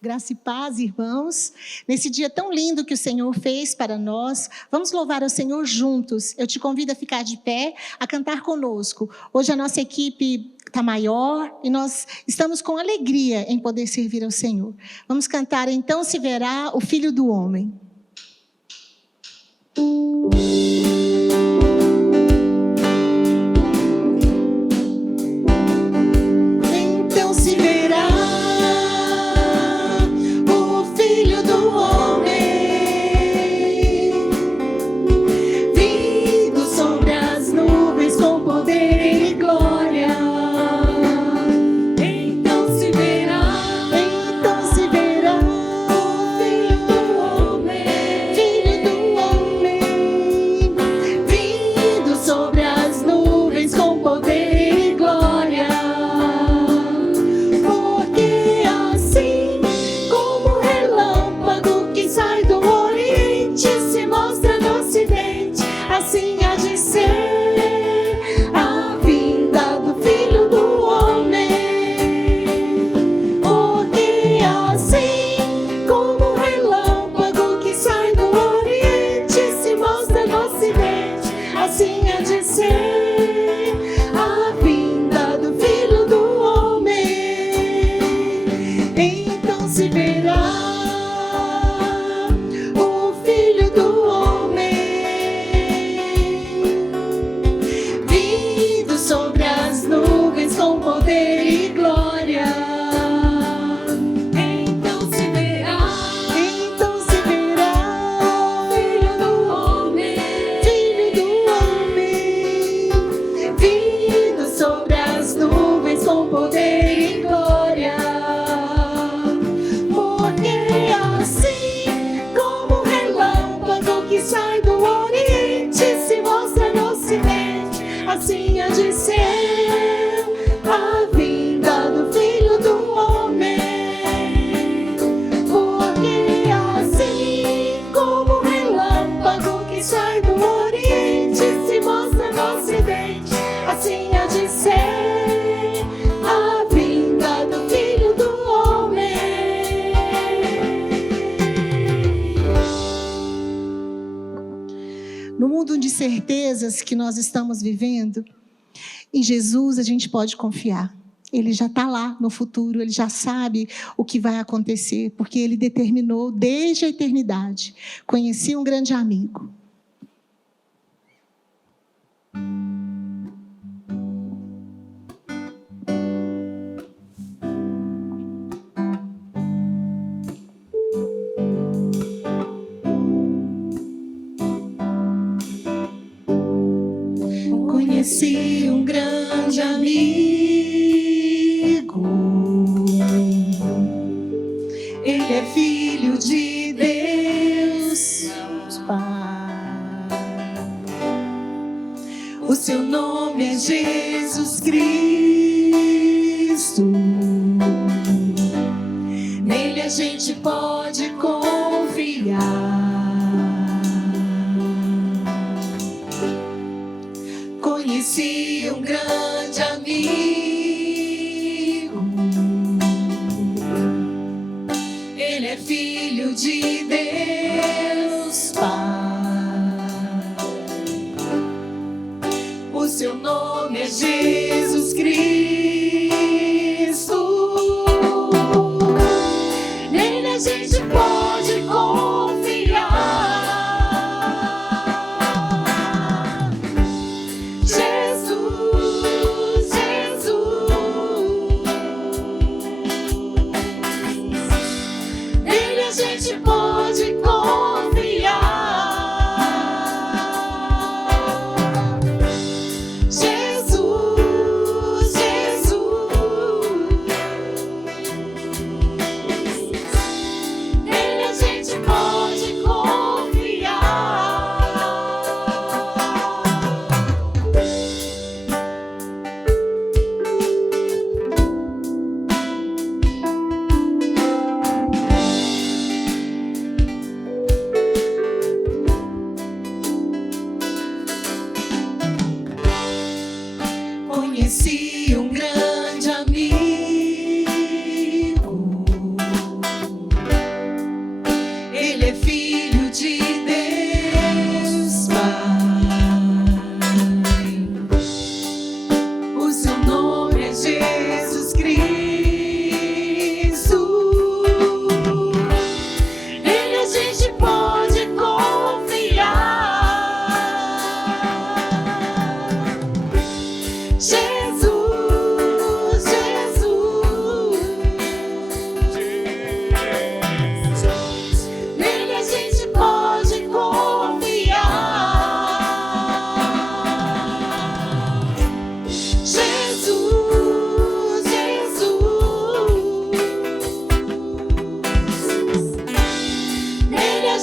Graça e paz, irmãos. Nesse dia tão lindo que o Senhor fez para nós, vamos louvar ao Senhor juntos. Eu te convido a ficar de pé, a cantar conosco. Hoje a nossa equipe está maior e nós estamos com alegria em poder servir ao Senhor. Vamos cantar Então Se Verá o Filho do Homem. Então se verá certezas que nós estamos vivendo, em Jesus a gente pode confiar. Ele já está lá no futuro, Ele já sabe o que vai acontecer, porque Ele determinou desde a eternidade. Conheci um grande amigo. Conheci um grande amigo, Ele é filho de Deus, Pai. O seu nome é Jesus Cristo, nele a gente pode confiar. Conheci um grande amigo, Ele é filho de Deus, Pai. O seu nome é Jesus Cristo, nele a gente pode confiar.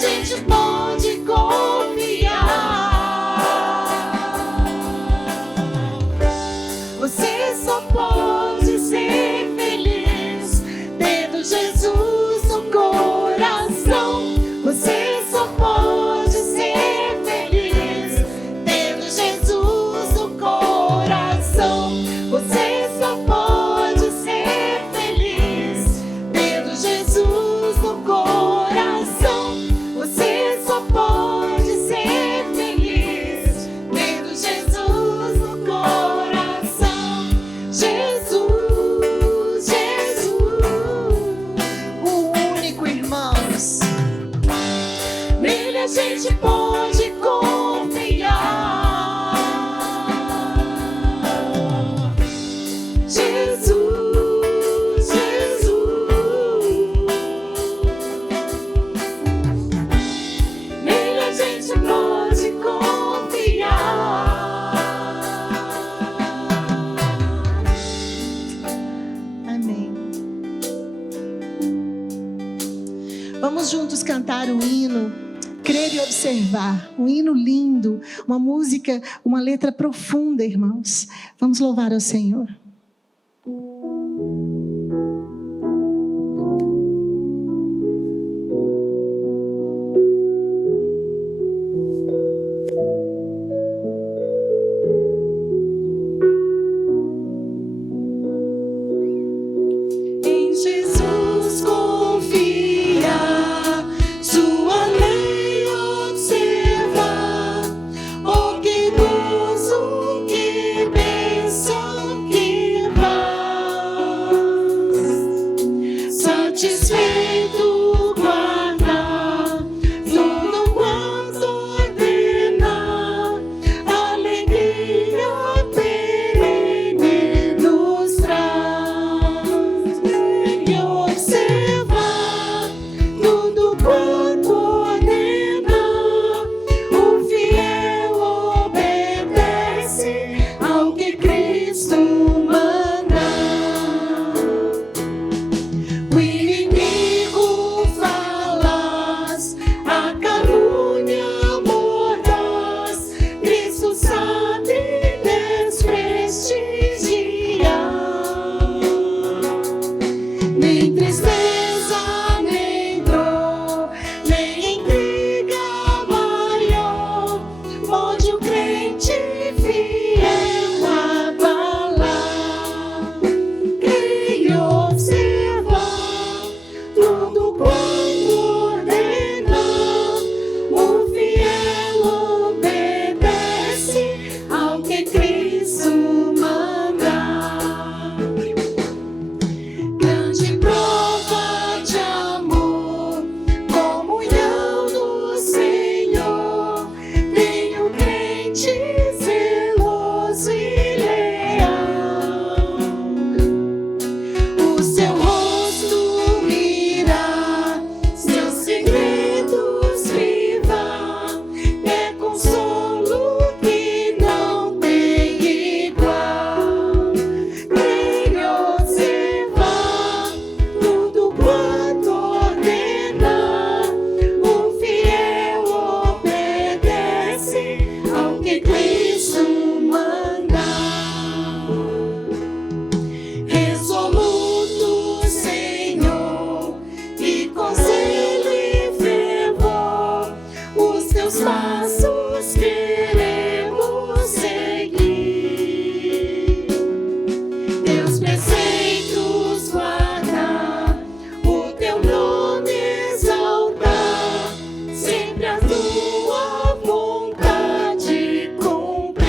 gente pode confiar. Você só pode ser feliz tendo Jesus no coração. Você só pode ser feliz tendo Jesus no coração. Você só pode ser feliz tendo Jesus no coração. Você só pode ser feliz tendo Jesus no coração. Jesus, Jesus, o único, irmãos. Nele a gente pode confiar. Jesus, Jesus, nele a gente pode confiar. Amém. Vamos juntos cantar o hino Crer e Observar, um hino lindo, uma música, uma letra profunda, irmãos. Vamos louvar ao Senhor. Em Jesus confia, sua lei observa, o que luz, o que bênção, que paz. Satisfeito guarda tudo quanto ordena, alegria perene nos traz. E observar tudo quanto ordena, o fiel obedece ao que Cristo manda. O inimigo falaz, a calúnia mordaz, Cristo sabe desprestigiar. Nem tristeza, nem dor, nem intriga maior pode o crente fiel abalar. Quem observar tudo quanto ordena, o fiel obedece ao que Cristo manda. Grande prova de amor, comunhão do Senhor, tem o crente zeloso e leal. O seu rosto mirar, seus segredos vivar, é consolo que não tem igual. Quem observar tudo quanto ordena, o fiel obedece ao que Cristo manda. Resoluto, Senhor, e com zelo e fervor, os teus passos queremos seguir. Teus preceitos guardar, o teu nome exaltar, sempre a tua vontade cumprir.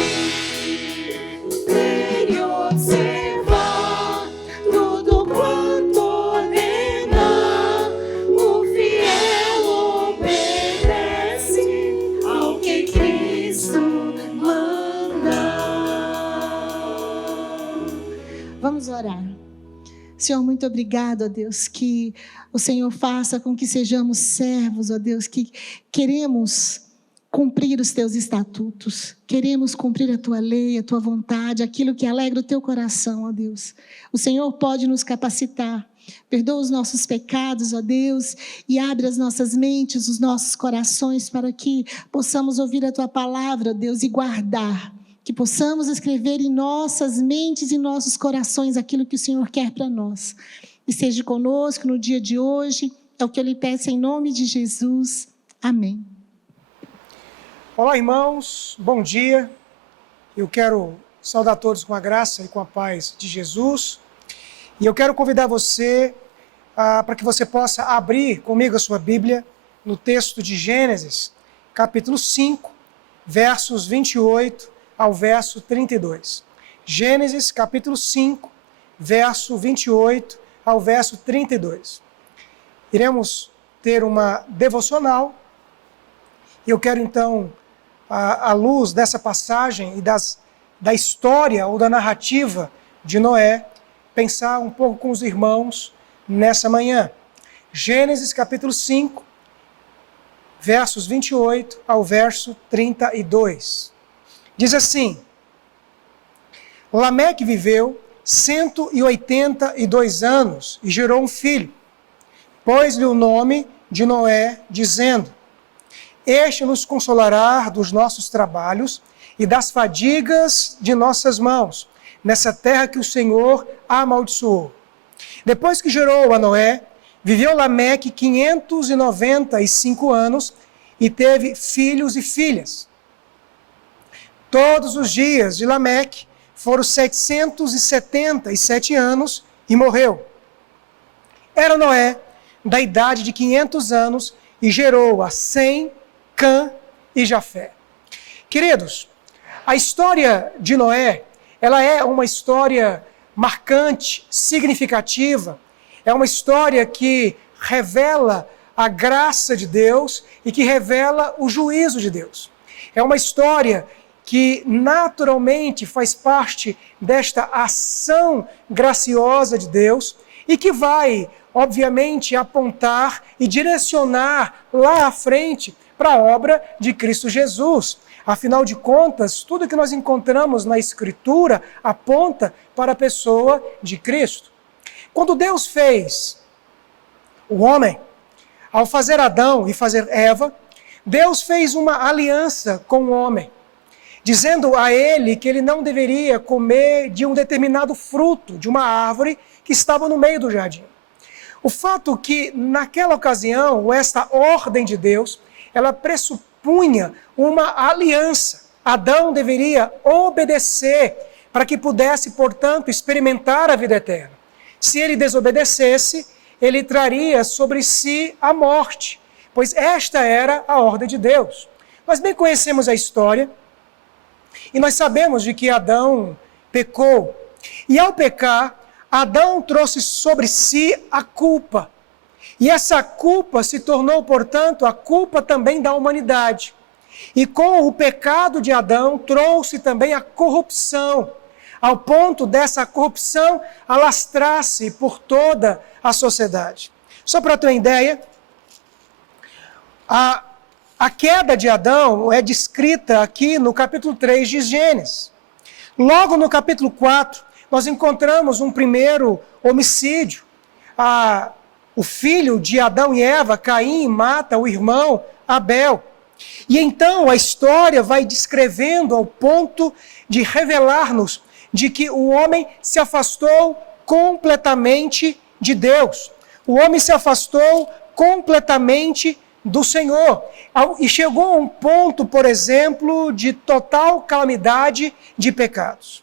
Crer e observar tudo quanto ordena, o fiel obedece ao que Cristo manda. Vamos orar. Senhor, muito obrigado, ó Deus, que o Senhor faça com que sejamos servos, ó Deus, que queremos cumprir os teus estatutos, queremos cumprir a tua lei, a tua vontade, aquilo que alegra o teu coração, ó Deus. O Senhor pode nos capacitar, Perdoa os nossos pecados, ó Deus, e abre as nossas mentes, os nossos corações, para que possamos ouvir a Tua palavra, ó Deus, e guardar. Que possamos escrever em nossas mentes e nossos corações aquilo que o Senhor quer para nós. E seja conosco no dia de hoje, é o que eu lhe peço em nome de Jesus. Amém. Olá, irmãos, bom dia. Eu quero saudar todos com a graça e com a paz de Jesus. E eu quero convidar você para que você possa abrir comigo a sua Bíblia no texto de Gênesis, capítulo 5, versos 28 ao verso 32. Gênesis, capítulo 5, verso 28 ao verso 32. Iremos ter uma devocional. E eu quero então, à luz dessa passagem e da história ou da narrativa de Noé, pensar um pouco com os irmãos nessa manhã. Gênesis capítulo 5, versos 28 ao verso 32. Diz assim: Lameque viveu 182 anos e gerou um filho. Pôs-lhe o nome de Noé, dizendo: Este nos consolará dos nossos trabalhos e das fadigas de nossas mãos, nessa terra que o Senhor amaldiçoou. Depois que gerou a Noé, viveu Lameque 595 anos e teve filhos e filhas. Todos os dias de Lameque foram 777 anos e morreu. Era Noé da idade de 500 anos e gerou a Sem, Cã e Jafé. Queridos, a história de Noé, ela é uma história marcante, significativa. É uma história que revela a graça de Deus e que revela o juízo de Deus. É uma história que naturalmente faz parte desta ação graciosa de Deus e que vai, obviamente, apontar e direcionar lá à frente para a obra de Cristo Jesus. Afinal de contas, tudo que nós encontramos na Escritura aponta para a pessoa de Cristo. Quando Deus fez o homem, ao fazer Adão e fazer Eva, Deus fez uma aliança com o homem, dizendo a ele que ele não deveria comer de um determinado fruto, de uma árvore que estava no meio do jardim. O fato que, naquela ocasião, esta ordem de Deus, ela pressupunha uma aliança. Adão deveria obedecer para que pudesse, portanto, experimentar a vida eterna. Se ele desobedecesse, ele traria sobre si a morte, pois esta era a ordem de Deus. Nós bem conhecemos a história e nós sabemos de que Adão pecou. E ao pecar, Adão trouxe sobre si a culpa. E essa culpa se tornou, portanto, a culpa também da humanidade. E com o pecado de Adão, trouxe também a corrupção, ao ponto dessa corrupção alastrar-se por toda a sociedade. Só para ter uma ideia, a queda de Adão é descrita aqui no capítulo 3 de Gênesis. Logo no capítulo 4, nós encontramos um primeiro homicídio. O filho de Adão e Eva, Caim, mata o irmão Abel. E então a história vai descrevendo ao ponto de revelar-nos de que o homem se afastou completamente de Deus. O homem se afastou completamente do Senhor. E chegou a um ponto, por exemplo, de total calamidade de pecados.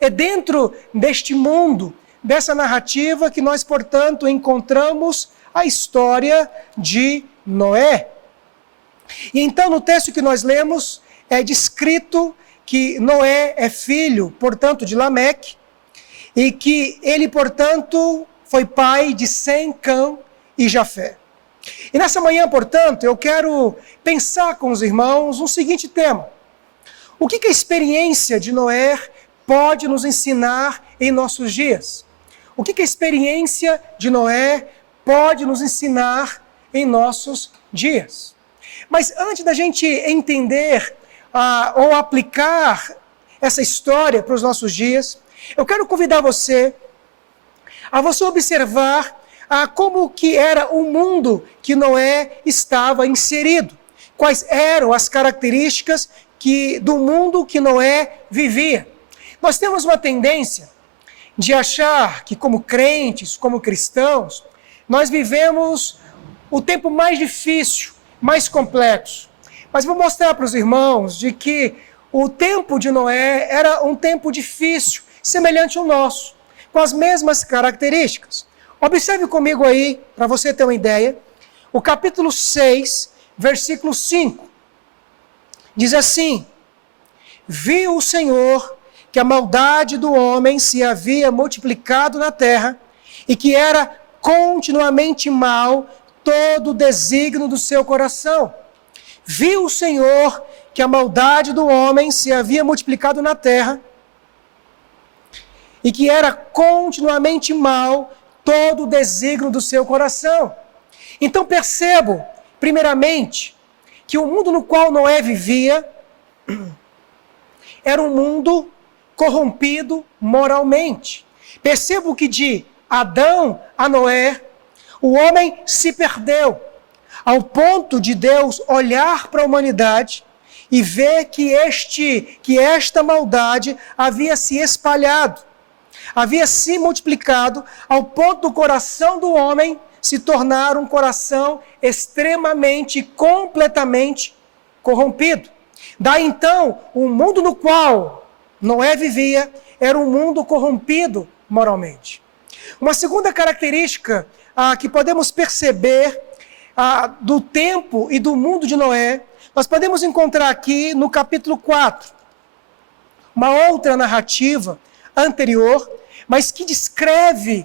É dentro deste mundo, dessa narrativa, que nós, portanto, encontramos a história de Noé. E então, no texto que nós lemos, é descrito que Noé é filho, portanto, de Lameque, e que ele, portanto, foi pai de Sem, Cã e Jafé. E nessa manhã, portanto, eu quero pensar com os irmãos um seguinte tema. O que a experiência de Noé pode nos ensinar em nossos dias? O que a experiência de Noé pode nos ensinar em nossos dias? Mas antes da gente entender ou aplicar essa história para os nossos dias, eu quero convidar você a você observar como que era o mundo que Noé estava inserido. Quais eram as características do mundo que Noé vivia. Nós temos uma tendência de achar que, como crentes, como cristãos, nós vivemos o tempo mais difícil, mais complexo. Mas vou mostrar para os irmãos de que o tempo de Noé era um tempo difícil, semelhante ao nosso, com as mesmas características. Observe comigo aí, para você ter uma ideia, o capítulo 6, versículo 5. Diz assim: viu o Senhor que a maldade do homem se havia multiplicado na terra e que era continuamente mal todo o desígnio do seu coração. Viu o Senhor que a maldade do homem se havia multiplicado na terra e que era continuamente mal todo o desígnio do seu coração. Então percebo, primeiramente, que o mundo no qual Noé vivia era um mundo corrompido moralmente. Percebo que de Adão a Noé, o homem se perdeu, ao ponto de Deus olhar para a humanidade e ver que esta maldade havia se espalhado, havia se multiplicado, ao ponto do coração do homem se tornar um coração extremamente, completamente corrompido. Daí então, o mundo no qual Noé vivia era um mundo corrompido moralmente. Uma segunda característica que podemos perceber do tempo e do mundo de Noé, nós podemos encontrar aqui no capítulo 4, uma outra narrativa anterior, mas que descreve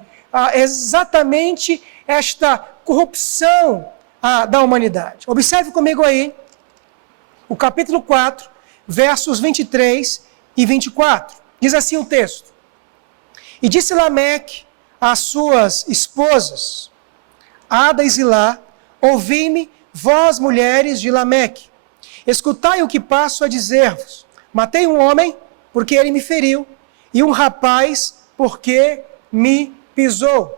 exatamente esta corrupção da humanidade. Observe comigo aí o capítulo 4, versos 23 e 24. Diz assim o texto: e disse Lameque às suas esposas, Ada e Zilá, ouvi-me, vós mulheres de Lameque, escutai o que passo a dizer-vos. Matei um homem, porque ele me feriu, e um rapaz, porque me pisou.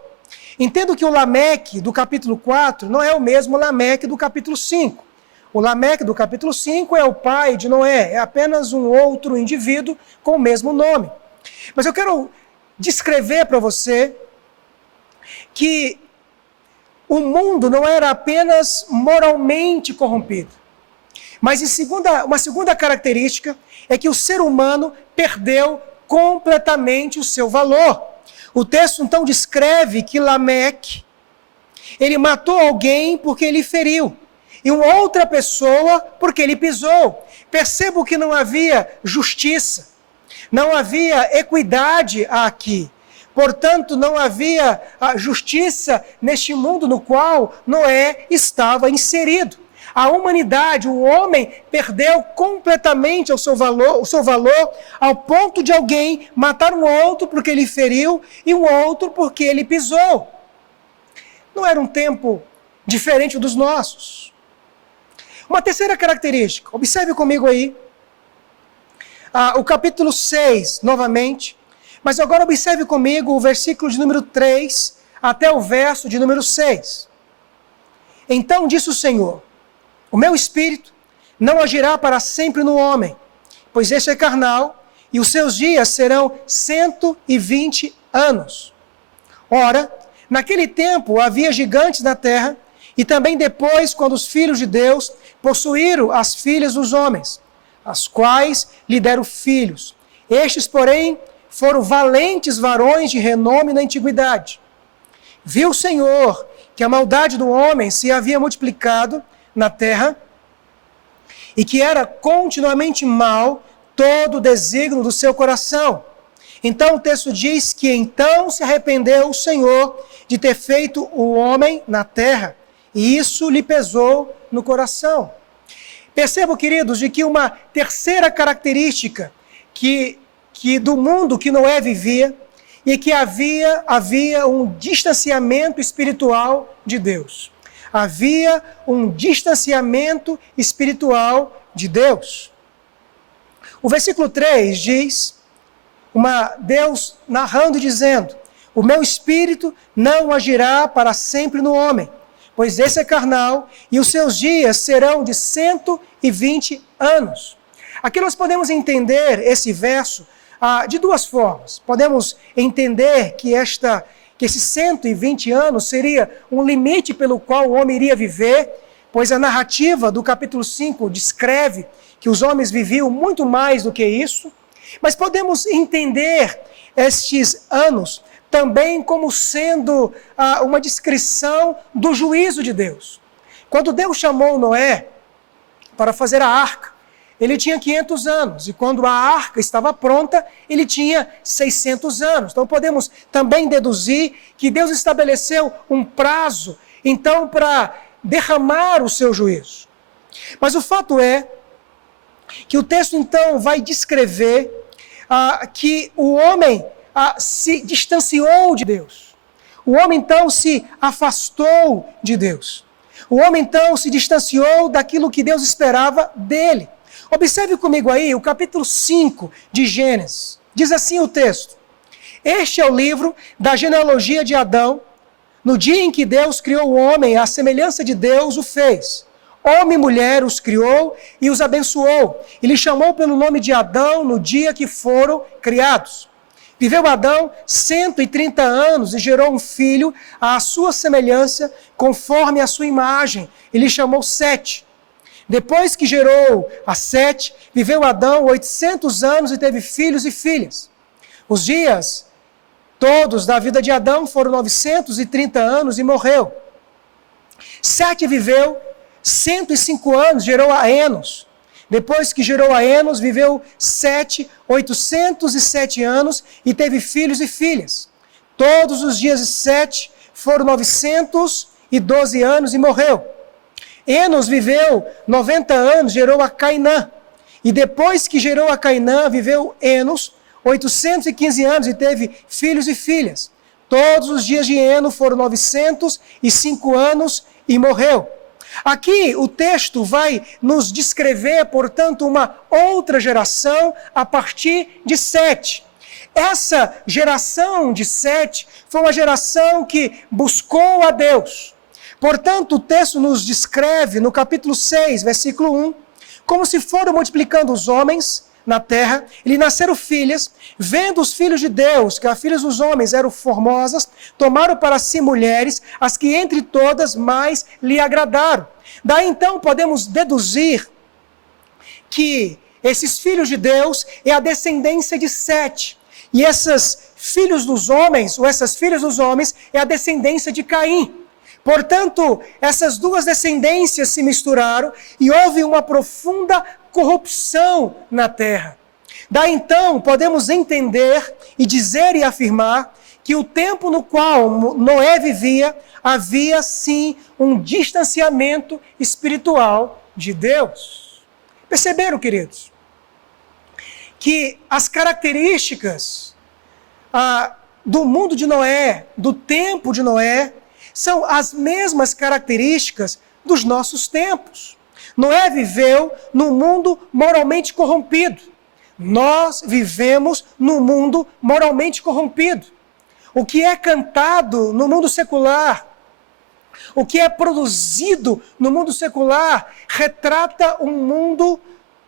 Entendo que o Lameque do capítulo 4 não é o mesmo Lameque do capítulo 5. O Lameque do capítulo 5 é o pai de Noé, é apenas um outro indivíduo com o mesmo nome. Mas eu quero descrever para você que o mundo não era apenas moralmente corrompido, mas uma segunda característica é que o ser humano perdeu completamente o seu valor. O texto então descreve que Lameque, ele matou alguém porque ele feriu, e uma outra pessoa porque ele pisou. Percebo que não havia justiça, não havia equidade aqui. Portanto, não havia justiça neste mundo no qual Noé estava inserido. A humanidade, o homem, perdeu completamente o seu valor, ao ponto de alguém matar um outro porque ele feriu e um outro porque ele pisou. Não era um tempo diferente dos nossos. Uma terceira característica, observe comigo aí, o capítulo 6, novamente, mas agora observe comigo o versículo de número 3 até o verso de número 6. Então disse o Senhor: o meu espírito não agirá para sempre no homem, pois este é carnal, e os seus dias serão 120 anos. Ora, naquele tempo havia gigantes na terra, e também depois, quando os filhos de Deus possuíram as filhas dos homens, as quais lhe deram filhos. Estes, porém, foram valentes varões de renome na antiguidade. Viu o Senhor que a maldade do homem se havia multiplicado na terra e que era continuamente mal todo o desígnio do seu coração. Então o texto diz que então se arrependeu o Senhor de ter feito o homem na terra, e isso lhe pesou no coração. Percebam, queridos, de que uma terceira característica que do mundo que Noé vivia, e que havia um distanciamento espiritual de Deus. Havia um distanciamento espiritual de Deus. O versículo 3 diz, Deus narrando e dizendo: o meu espírito não agirá para sempre no homem, pois esse é carnal, e os seus dias serão de 120 anos. Aqui nós podemos entender esse verso de duas formas. Podemos entender que esses 120 anos seria um limite pelo qual o homem iria viver, pois a narrativa do capítulo 5 descreve que os homens viviam muito mais do que isso. Mas podemos entender estes anos também como sendo uma descrição do juízo de Deus. Quando Deus chamou Noé para fazer a arca, ele tinha 500 anos, e quando a arca estava pronta, ele tinha 600 anos. Então podemos também deduzir que Deus estabeleceu um prazo, então, para derramar o seu juízo. Mas o fato é que o texto, então, vai descrever que o homem se distanciou de Deus. O homem, então, se afastou de Deus. O homem, então, se distanciou daquilo que Deus esperava dele. Observe comigo aí o capítulo 5 de Gênesis. Diz assim o texto: este é o livro da genealogia de Adão. No dia em que Deus criou o homem, à semelhança de Deus o fez. Homem e mulher os criou e os abençoou. E lhe chamou pelo nome de Adão no dia que foram criados. Viveu Adão 130 anos e gerou um filho à sua semelhança, conforme a sua imagem. E lhe chamou Sete. Depois que gerou a Sete, viveu Adão 800 anos e teve filhos e filhas. Os dias todos da vida de Adão foram 930 anos e morreu. Sete viveu 105 anos, gerou a Enos. Depois que gerou a Enos, viveu 807 anos e teve filhos e filhas. Todos os dias de Sete foram 912 anos e morreu. Enos viveu 90 anos, gerou a Cainã. E depois que gerou a Cainã, viveu Enos 815 anos e teve filhos e filhas. Todos os dias de Enos foram 905 anos e morreu. Aqui o texto vai nos descrever, portanto, uma outra geração a partir de Sete. Essa geração de Sete foi uma geração que buscou a Deus. Portanto, o texto nos descreve, no capítulo 6, versículo 1, como se foram multiplicando os homens na terra, e lhe nasceram filhas, vendo os filhos de Deus, que as filhas dos homens eram formosas, tomaram para si mulheres, as que entre todas mais lhe agradaram. Daí então podemos deduzir que esses filhos de Deus é a descendência de Sete, e esses filhos dos homens, ou essas filhas dos homens, é a descendência de Caim. Portanto, essas duas descendências se misturaram e houve uma profunda corrupção na terra. Daí então podemos entender e dizer e afirmar que o tempo no qual Noé vivia, havia sim um distanciamento espiritual de Deus. Perceberam, queridos? Que as características do mundo de Noé, do tempo de Noé, são as mesmas características dos nossos tempos. Noé viveu num mundo moralmente corrompido. Nós vivemos num mundo moralmente corrompido. O que é cantado no mundo secular, o que é produzido no mundo secular, retrata um mundo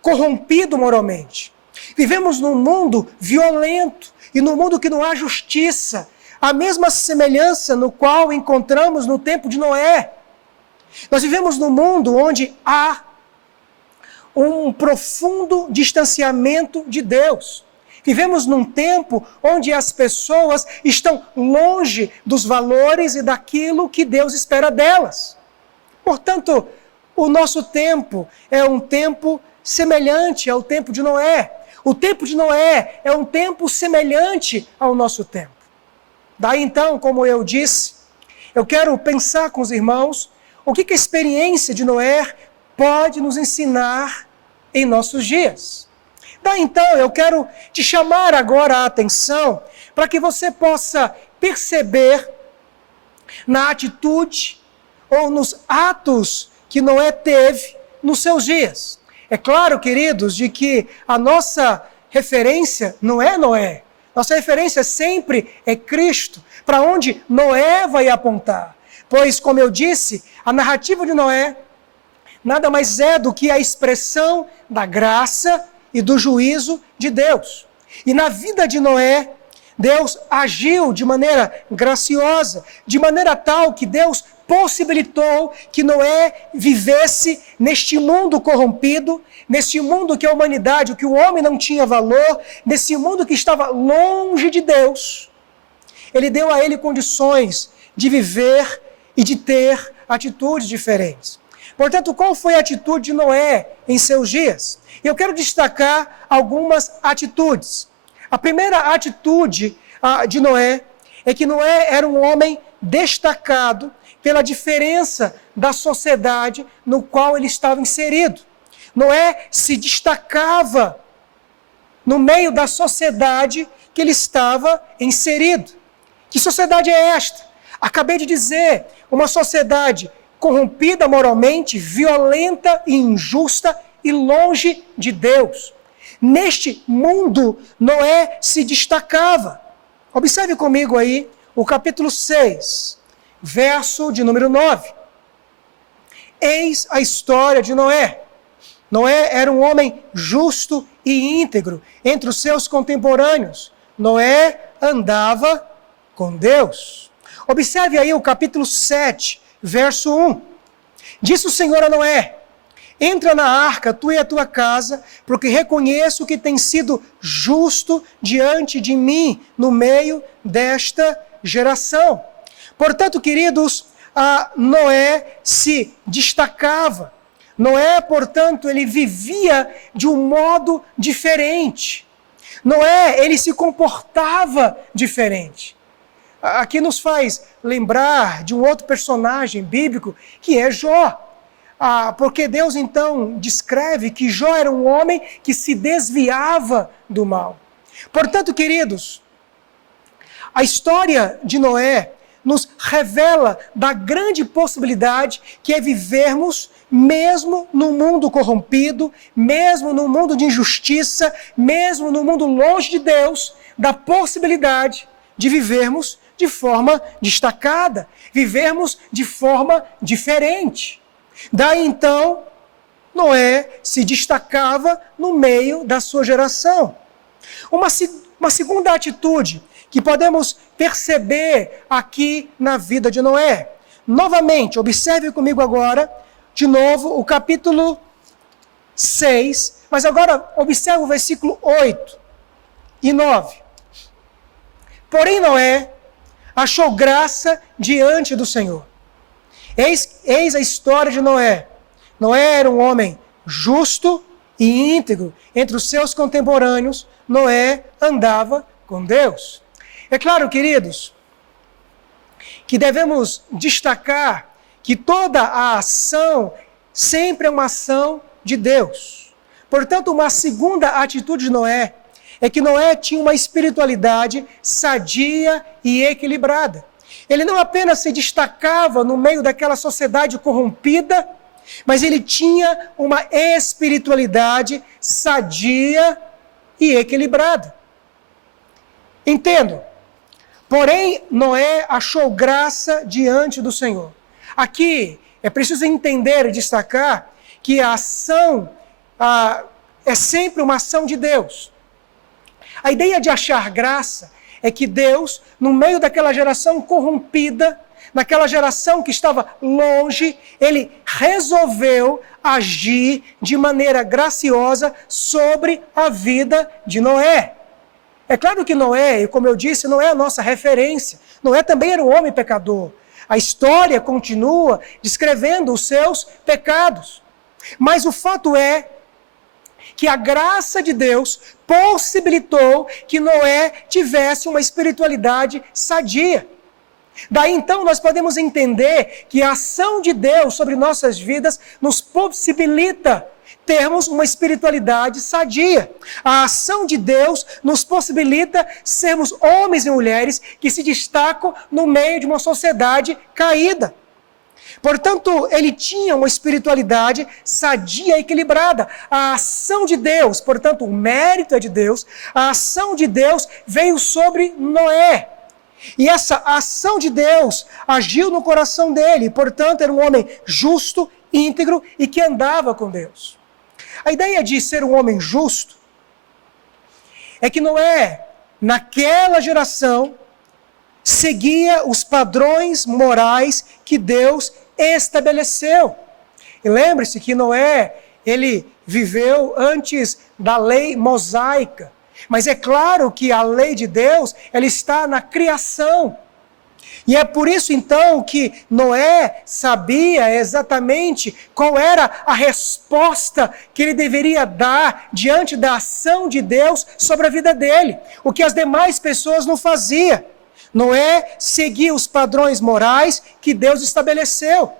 corrompido moralmente. Vivemos num mundo violento e num mundo que não há justiça. A mesma semelhança no qual encontramos no tempo de Noé. Nós vivemos num mundo onde há um profundo distanciamento de Deus. Vivemos num tempo onde as pessoas estão longe dos valores e daquilo que Deus espera delas. Portanto, o nosso tempo é um tempo semelhante ao tempo de Noé. O tempo de Noé é um tempo semelhante ao nosso tempo. Daí então, como eu disse, eu quero pensar com os irmãos o que a experiência de Noé pode nos ensinar em nossos dias. Daí então, eu quero te chamar agora a atenção para que você possa perceber na atitude ou nos atos que Noé teve nos seus dias. É claro, queridos, de que a nossa referência não é Noé. Nossa referência sempre é Cristo, para onde Noé vai apontar. Pois, como eu disse, a narrativa de Noé nada mais é do que a expressão da graça e do juízo de Deus. E na vida de Noé, Deus agiu de maneira graciosa, de maneira tal que Deus possibilitou que Noé vivesse neste mundo corrompido, neste mundo que a humanidade, que o homem não tinha valor, nesse mundo que estava longe de Deus. Ele deu a ele condições de viver e de ter atitudes diferentes. Portanto, qual foi a atitude de Noé em seus dias? Eu quero destacar algumas atitudes. A primeira atitude de Noé é que Noé era um homem destacado pela diferença da sociedade no qual ele estava inserido. Noé se destacava no meio da sociedade que ele estava inserido. Que sociedade é esta? Acabei de dizer, uma sociedade corrompida moralmente, violenta e injusta e longe de Deus. Neste mundo, Noé se destacava. Observe comigo aí o capítulo 6, verso de número 9. Eis a história de Noé. Noé era um homem justo e íntegro entre os seus contemporâneos. Noé andava com Deus. Observe aí o capítulo 7, verso 1. Disse o Senhor a Noé: entra na arca, tu e a tua casa, porque reconheço que tem sido justo diante de mim no meio desta geração. Portanto, queridos, Noé se destacava. Noé, portanto, ele vivia de um modo diferente. Noé, ele se comportava diferente. Aqui nos faz lembrar de um outro personagem bíblico, que é Jó. Porque Deus, então, descreve que Jó era um homem que se desviava do mal. Portanto, queridos, a história de Noé nos revela da grande possibilidade que é vivermos mesmo no mundo corrompido, mesmo no mundo de injustiça, mesmo no mundo longe de Deus, da possibilidade de vivermos de forma destacada, vivermos de forma diferente. Daí então, Noé se destacava no meio da sua geração. Uma segunda atitude que podemos perceber aqui na vida de Noé. Novamente, observe comigo agora, de novo, o capítulo 6, mas agora observe o versículo 8 e 9. Porém, Noé achou graça diante do Senhor. Eis a história de Noé. Noé era um homem justo e íntegro. Entre os seus contemporâneos, Noé andava com Deus. É claro, queridos, que devemos destacar que toda a ação sempre é uma ação de Deus. Portanto, uma segunda atitude de Noé é que Noé tinha uma espiritualidade sadia e equilibrada. Ele não apenas se destacava no meio daquela sociedade corrompida, mas ele tinha uma espiritualidade sadia e equilibrada. Entendo. Porém, Noé achou graça diante do Senhor. Aqui é preciso entender e destacar que a ação é sempre uma ação de Deus. A ideia de achar graça é que Deus, no meio daquela geração corrompida, naquela geração que estava longe, ele resolveu agir de maneira graciosa sobre a vida de Noé. É claro que Noé, como eu disse, não é a nossa referência. Noé também era um homem pecador. A história continua descrevendo os seus pecados. Mas o fato é que a graça de Deus possibilitou que Noé tivesse uma espiritualidade sadia. Daí então nós podemos entender que a ação de Deus sobre nossas vidas nos possibilita termos uma espiritualidade sadia. A ação de Deus nos possibilita sermos homens e mulheres que se destacam no meio de uma sociedade caída. Portanto, ele tinha uma espiritualidade sadia e equilibrada. A ação de Deus, portanto, o mérito é de Deus, a ação de Deus veio sobre Noé. E essa ação de Deus agiu no coração dele, portanto, era um homem justo, íntegro e que andava com Deus. A ideia de ser um homem justo é que Noé, naquela geração, seguia os padrões morais que Deus estabeleceu. E lembre-se que Noé, ele viveu antes da lei mosaica. Mas é claro que a lei de Deus, ela está na criação. E é por isso então que Noé sabia exatamente qual era a resposta que ele deveria dar diante da ação de Deus sobre a vida dele. O que as demais pessoas não faziam. Noé seguia os padrões morais que Deus estabeleceu.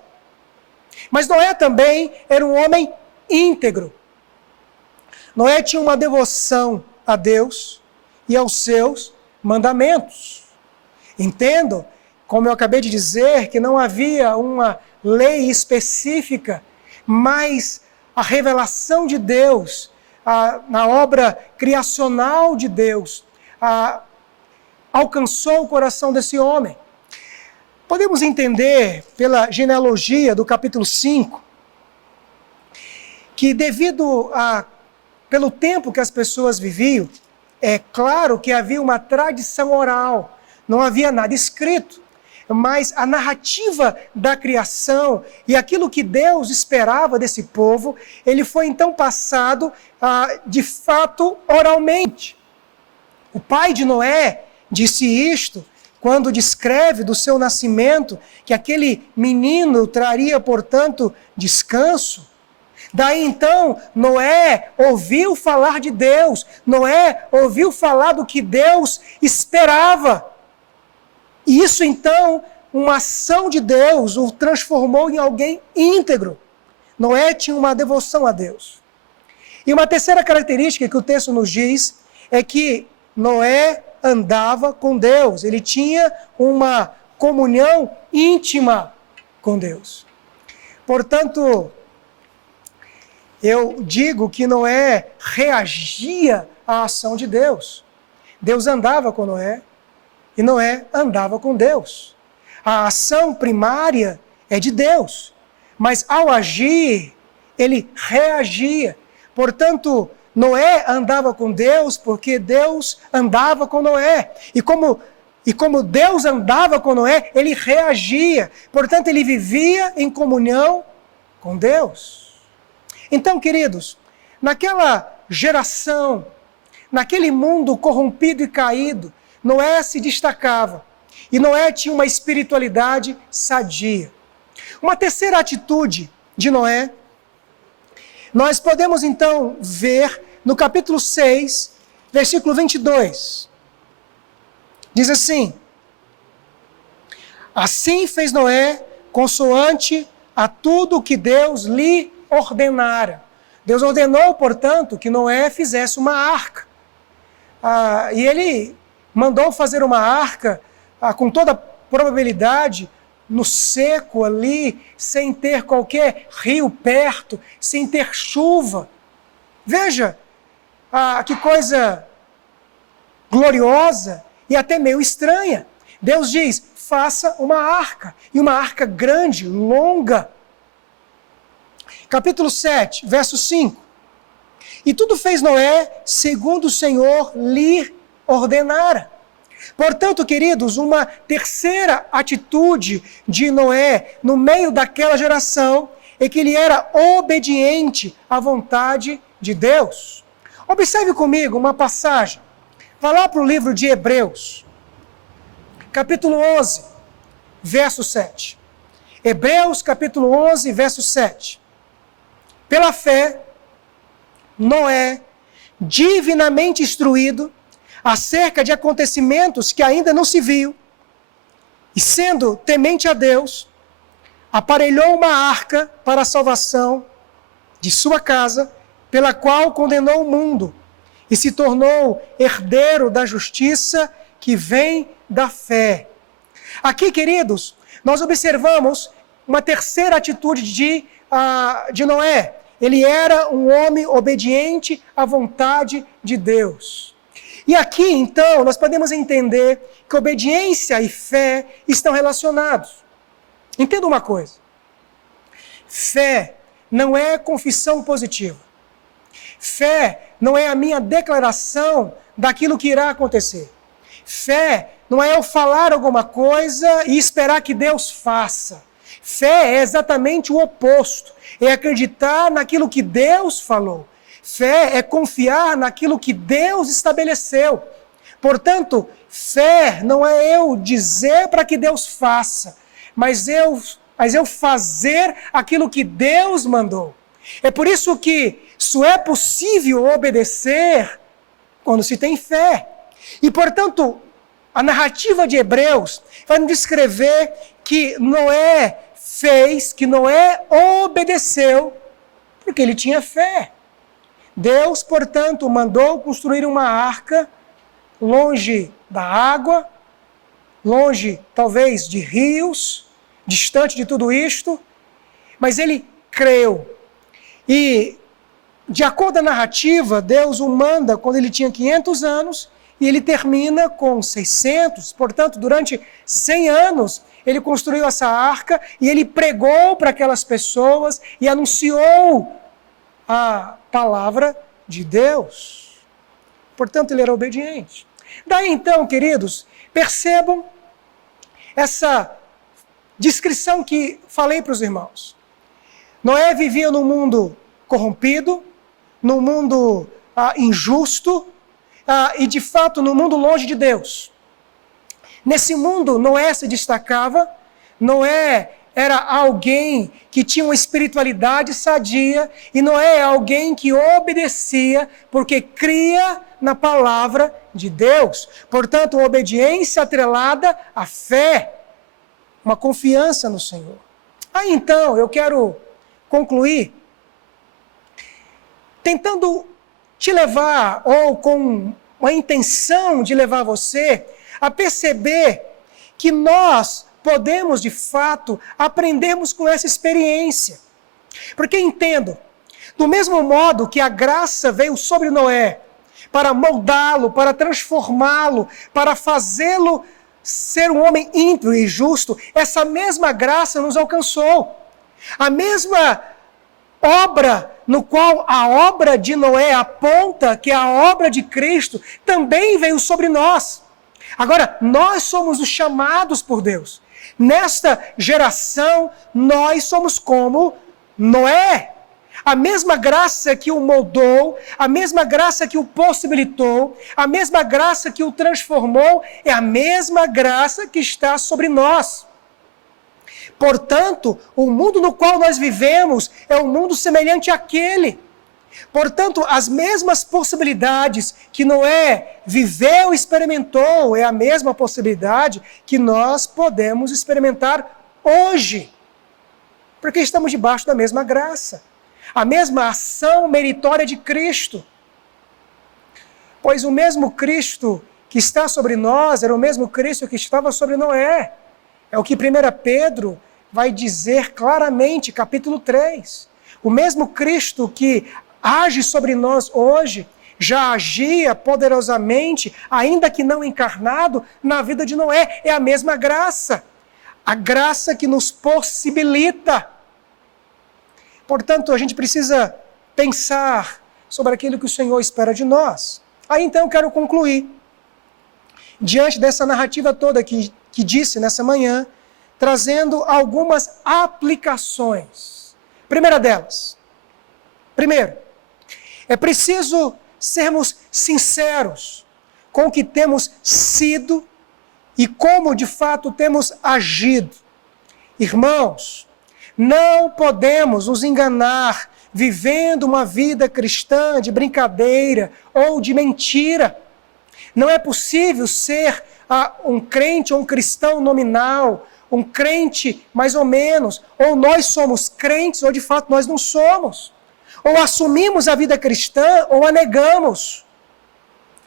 Mas Noé também era um homem íntegro. Noé tinha uma devoção a Deus e aos seus mandamentos. Entendo, como eu acabei de dizer, que não havia uma lei específica, mas a revelação de Deus, na obra criacional de Deus, alcançou o coração desse homem. Podemos entender, pela genealogia do capítulo 5, que pelo tempo que as pessoas viviam, é claro que havia uma tradição oral, não havia nada escrito, mas a narrativa da criação e aquilo que Deus esperava desse povo, ele foi então passado de fato oralmente. O pai de Noé disse isto quando descreve do seu nascimento que aquele menino traria, portanto, descanso. Daí então, Noé ouviu falar de Deus, Noé ouviu falar do que Deus esperava. E isso então, uma ação de Deus, o transformou em alguém íntegro. Noé tinha uma devoção a Deus. E uma terceira característica que o texto nos diz é que Noé andava com Deus, ele tinha uma comunhão íntima com Deus. Portanto, eu digo que Noé reagia à ação de Deus. Deus andava com Noé e Noé andava com Deus. A ação primária é de Deus, mas ao agir, ele reagia. Portanto, Noé andava com Deus porque Deus andava com Noé. E como Deus andava com Noé, ele reagia. Portanto, ele vivia em comunhão com Deus. Então, queridos, naquela geração, naquele mundo corrompido e caído, Noé se destacava. E Noé tinha uma espiritualidade sadia. Uma terceira atitude de Noé, nós podemos então ver no capítulo 6, versículo 22. Diz assim: assim fez Noé, consoante a tudo que Deus lhe ordenara. Deus ordenou, portanto, que Noé fizesse uma arca. E ele mandou fazer uma arca, com toda probabilidade, no seco ali, sem ter qualquer rio perto, sem ter chuva. Veja, que coisa gloriosa e até meio estranha. Deus diz, faça uma arca, e uma arca grande, longa. Capítulo 7, verso 5. E tudo fez Noé segundo o Senhor lhe ordenara. Portanto, queridos, uma terceira atitude de Noé no meio daquela geração é que ele era obediente à vontade de Deus. Observe comigo uma passagem. Vá lá para o livro de Hebreus, capítulo 11, verso 7. Hebreus, capítulo 11, verso 7. Pela fé, Noé, divinamente instruído acerca de acontecimentos que ainda não se viu, e sendo temente a Deus, aparelhou uma arca para a salvação de sua casa, pela qual condenou o mundo, e se tornou herdeiro da justiça que vem da fé. Aqui, queridos, nós observamos uma terceira atitude de Noé. Ele era um homem obediente à vontade de Deus. E aqui, então, nós podemos entender que obediência e fé estão relacionados. Entenda uma coisa. Fé não é confissão positiva. Fé não é a minha declaração daquilo que irá acontecer. Fé não é eu falar alguma coisa e esperar que Deus faça. Fé é exatamente o oposto. É acreditar naquilo que Deus falou. Fé é confiar naquilo que Deus estabeleceu. Portanto, fé não é eu dizer para que Deus faça, mas eu fazer aquilo que Deus mandou. É por isso que só é possível obedecer quando se tem fé. E, portanto, a narrativa de Hebreus vai nos descrever que Noé que Noé obedeceu, porque ele tinha fé. Deus, portanto, mandou construir uma arca longe da água, longe, talvez, de rios, distante de tudo isto, mas ele creu. E, de acordo com a narrativa, Deus o manda quando ele tinha 500 anos e ele termina com 600. Portanto, durante 100 anos, ele construiu essa arca e ele pregou para aquelas pessoas e anunciou a palavra de Deus. Portanto, ele era obediente. Daí então, queridos, percebam essa descrição que falei para os irmãos. Noé vivia num mundo corrompido, num mundo injusto e, de fato, num mundo longe de Deus. Nesse mundo, Noé se destacava. Noé era alguém que tinha uma espiritualidade sadia, e Noé é alguém que obedecia porque cria na palavra de Deus. Portanto, uma obediência atrelada à fé, uma confiança no Senhor. Aí então, eu quero concluir tentando te levar, ou com uma intenção de levar você a perceber que nós podemos, de fato, aprendermos com essa experiência. Porque entendo, do mesmo modo que a graça veio sobre Noé para moldá-lo, para transformá-lo, para fazê-lo ser um homem ímpio e justo, essa mesma graça nos alcançou. A mesma obra no qual a obra de Noé aponta, que é a obra de Cristo, também veio sobre nós. Agora, nós somos os chamados por Deus. Nesta geração, nós somos como Noé. A mesma graça que o moldou, a mesma graça que o possibilitou, a mesma graça que o transformou, é a mesma graça que está sobre nós. Portanto, o mundo no qual nós vivemos é um mundo semelhante àquele. Portanto, as mesmas possibilidades que Noé viveu e experimentou, é a mesma possibilidade que nós podemos experimentar hoje. Porque estamos debaixo da mesma graça. A mesma ação meritória de Cristo. Pois o mesmo Cristo que está sobre nós era o mesmo Cristo que estava sobre Noé. É o que 1 Pedro vai dizer claramente, capítulo 3. O mesmo Cristo que age sobre nós hoje, já agia poderosamente, ainda que não encarnado, na vida de Noé. É a mesma graça. A graça que nos possibilita. Portanto, a gente precisa pensar sobre aquilo que o Senhor espera de nós. Aí então eu quero concluir. Diante dessa narrativa toda que disse nessa manhã, trazendo algumas aplicações. Primeira delas. Primeiro, é preciso sermos sinceros com o que temos sido e como de fato temos agido. Irmãos, não podemos nos enganar vivendo uma vida cristã de brincadeira ou de mentira. Não é possível ser um crente ou um cristão nominal, um crente mais ou menos, ou nós somos crentes ou de fato nós não somos. Ou assumimos a vida cristã ou a negamos.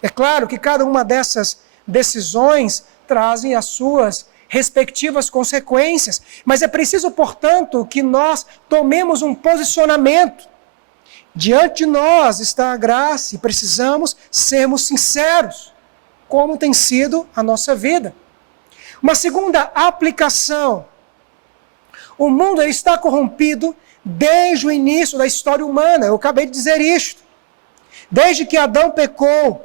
É claro que cada uma dessas decisões trazem as suas respectivas consequências. Mas é preciso, portanto, que nós tomemos um posicionamento. Diante de nós está a graça e precisamos sermos sinceros, como tem sido a nossa vida. Uma segunda aplicação. O mundo está corrompido desde o início da história humana. Eu acabei de dizer isto. Desde que Adão pecou,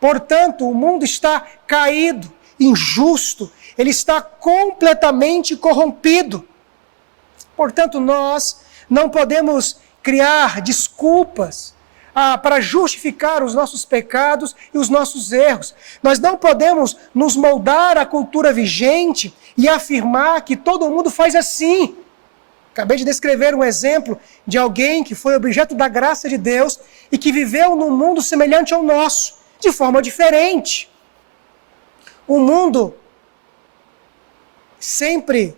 portanto, o mundo está caído, injusto, ele está completamente corrompido. Portanto, nós não podemos criar desculpas para justificar os nossos pecados e os nossos erros. Nós não podemos nos moldar à cultura vigente e afirmar que todo mundo faz assim. Acabei de descrever um exemplo de alguém que foi objeto da graça de Deus e que viveu num mundo semelhante ao nosso, de forma diferente. O mundo sempre,